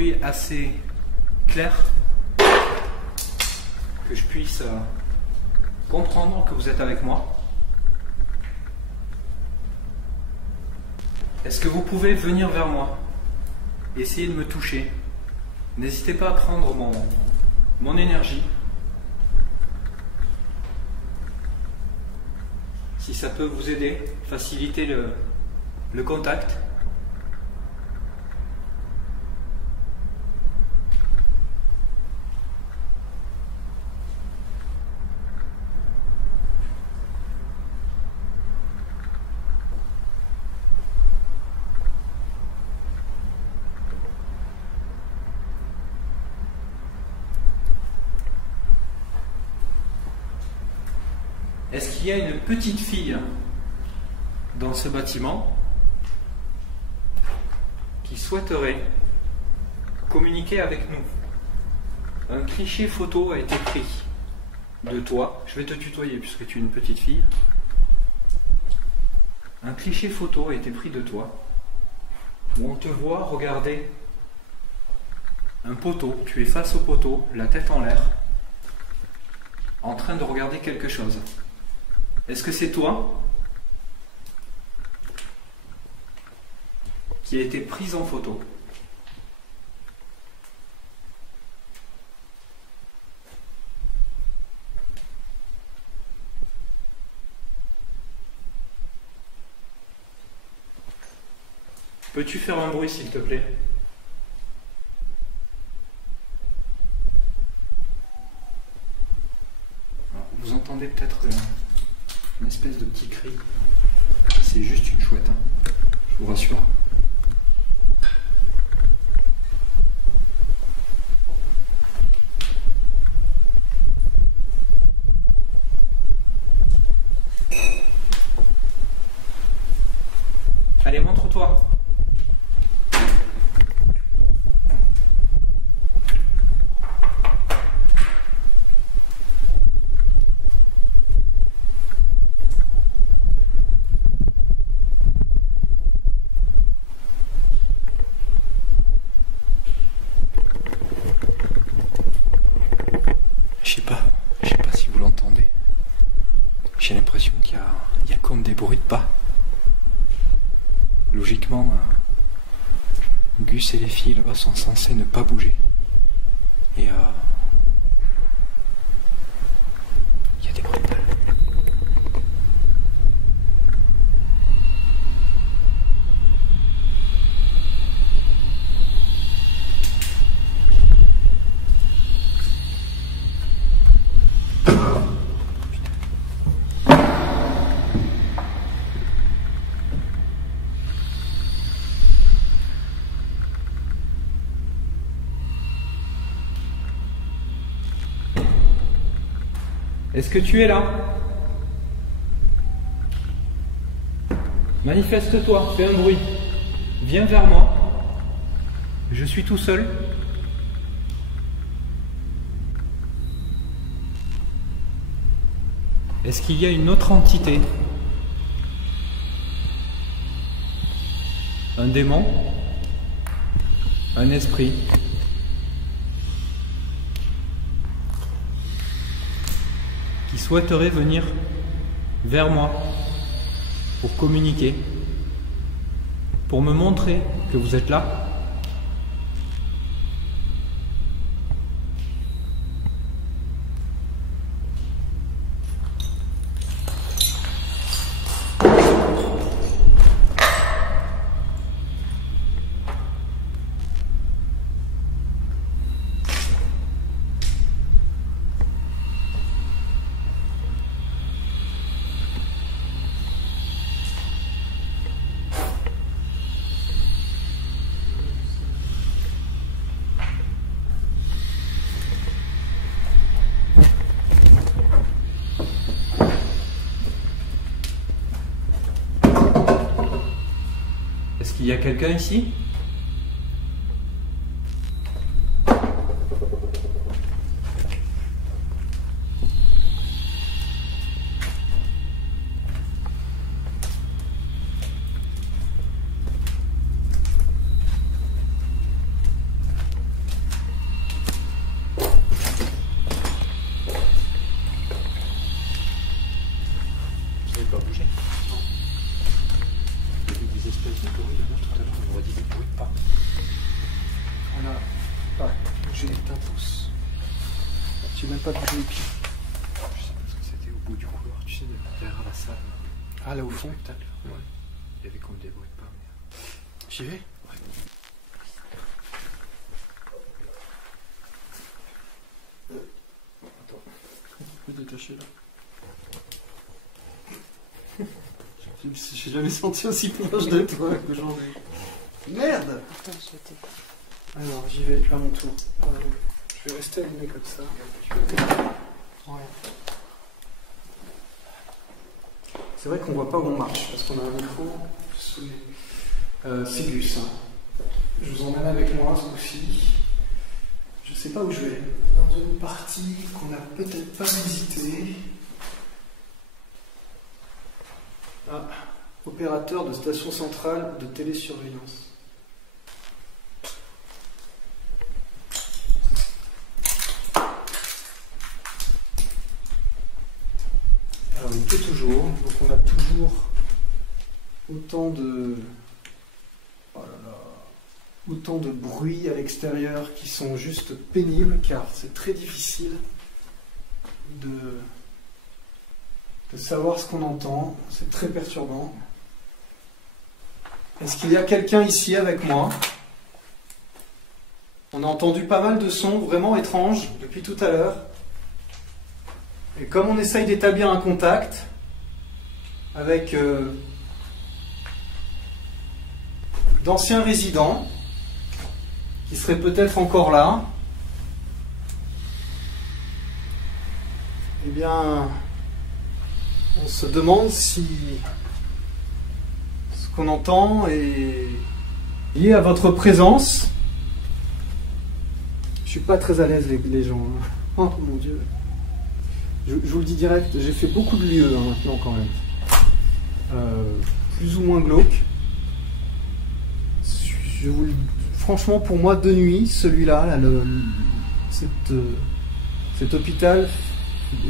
bruit assez clair, que je puisse comprendre que vous êtes avec moi. Est-ce que vous pouvez venir vers moi, essayer de me toucher? N'hésitez pas à prendre mon énergie. Si ça peut vous aider, faciliter le contact. Est-ce qu'il y a une petite fille dans ce bâtiment qui souhaiterait communiquer avec nous? Un cliché photo a été pris de toi. Je vais te tutoyer puisque tu es une petite fille. Un cliché photo a été pris de toi où on te voit regarder un poteau. Tu es face au poteau, la tête en l'air, en train de regarder quelque chose. Est-ce que c'est toi qui a été prise en photo? Peux-tu faire un bruit s'il te plaît? Vous entendez peut-être une espèce de petit cri. C'est juste une chouette, hein. Je vous rassure. Allez, montre-toi. Je sais pas si vous l'entendez. J'ai l'impression qu'il y a comme des bruits de pas. Logiquement, Gus et les filles là-bas sont censés ne pas bouger. Et il y a des bruits de pas. Est-ce que tu es là? Manifeste-toi, fais un bruit. Viens vers moi. Je suis tout seul. Est-ce qu'il y a une autre entité? Un démon? Un esprit? Qui souhaiterait venir vers moi pour communiquer, pour me montrer que vous êtes là? Est-ce qu'il y a quelqu'un ici? pas bouger les pieds. Je sais pas ce que c'était au bout du couloir, tu sais, derrière la salle. Ah, là au fond. Spectacle. Ouais. Il y avait comme des bruits de pas. J'y vais. Attends. Je peux détacher là. J'ai jamais senti aussi proche de toi que j'en ai. Merde! Putain, c'était. Alors j'y vais à mon tour. Je vais rester allumé comme ça. Ouais. C'est vrai qu'on voit pas où on marche parce qu'on a un micro sous les. C'est Gus. Hein. Je vous emmène avec moi ce coup-ci. Je sais pas où je vais. Dans une partie qu'on n'a peut-être pas visitée. Ah, opérateur de station centrale de télésurveillance. Alors il pleut toujours, donc on a toujours autant de bruit à l'extérieur qui sont juste pénibles car c'est très difficile de savoir ce qu'on entend, c'est très perturbant. Est-ce qu'il y a quelqu'un ici avec moi? On a entendu pas mal de sons vraiment étranges depuis tout à l'heure. Et comme on essaye d'établir un contact avec d'anciens résidents qui seraient peut-être encore là, eh bien, on se demande si ce qu'on entend est lié à votre présence. Je suis pas très à l'aise les gens. Hein. Oh mon Dieu. Je vous le dis direct, j'ai fait beaucoup de lieux hein, maintenant quand même. Plus ou moins glauque. Franchement pour moi de nuit, celui-là, cet hôpital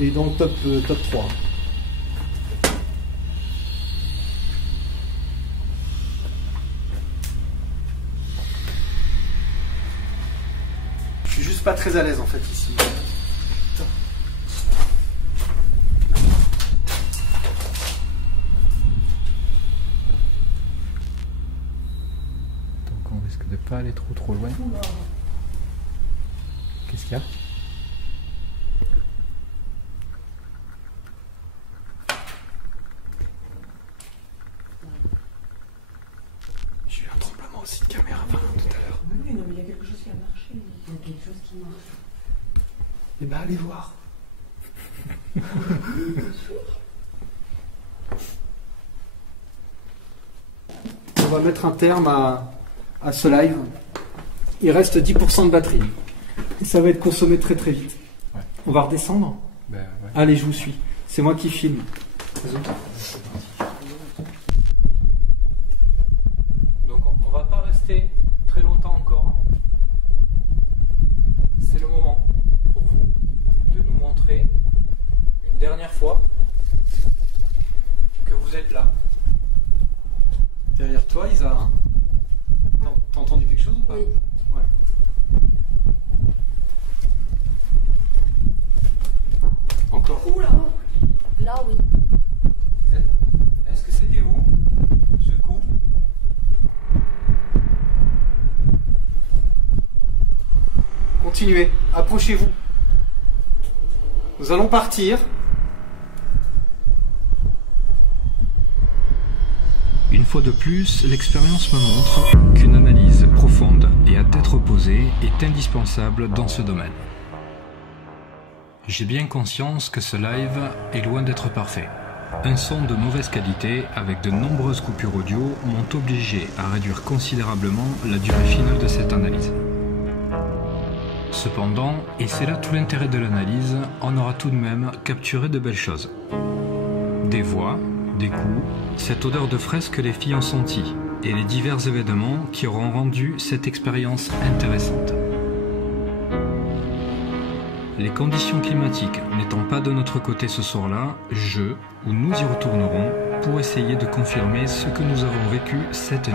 est dans le top 3. Je suis juste pas très à l'aise en fait ici. Donc on risque de pas aller trop loin. Qu'est-ce qu'il y a? J'ai eu un tremblement aussi de caméra tout à l'heure. Oui, non, mais il y a quelque chose qui a marché. Il y a quelque chose qui marche. Eh ben allez voir. On va mettre un terme à ce live. Il reste 10% de batterie. Et ça va être consommé très très vite. Ouais. On va redescendre. Ben ouais. Allez, je vous suis. C'est moi qui filme. Donc on va pas rester très longtemps encore. C'est le moment pour vous de nous montrer une dernière fois que vous êtes là. Derrière toi, Isa. Hein. T'as entendu quelque chose ou pas? Oui. Ouais. Encore. Oula! Là, oui. Est-ce que c'était vous, ce coup? Continuez, approchez-vous. Nous allons partir. Une fois de plus, l'expérience me montre qu'une analyse profonde et à tête reposée est indispensable dans ce domaine. J'ai bien conscience que ce live est loin d'être parfait. Un son de mauvaise qualité avec de nombreuses coupures audio m'ont obligé à réduire considérablement la durée finale de cette analyse. Cependant, et c'est là tout l'intérêt de l'analyse, on aura tout de même capturé de belles choses. Des voix, des coups, cette odeur de fraise que les filles ont sentie, et les divers événements qui auront rendu cette expérience intéressante. Les conditions climatiques n'étant pas de notre côté ce soir-là, nous y retournerons pour essayer de confirmer ce que nous avons vécu cette nuit.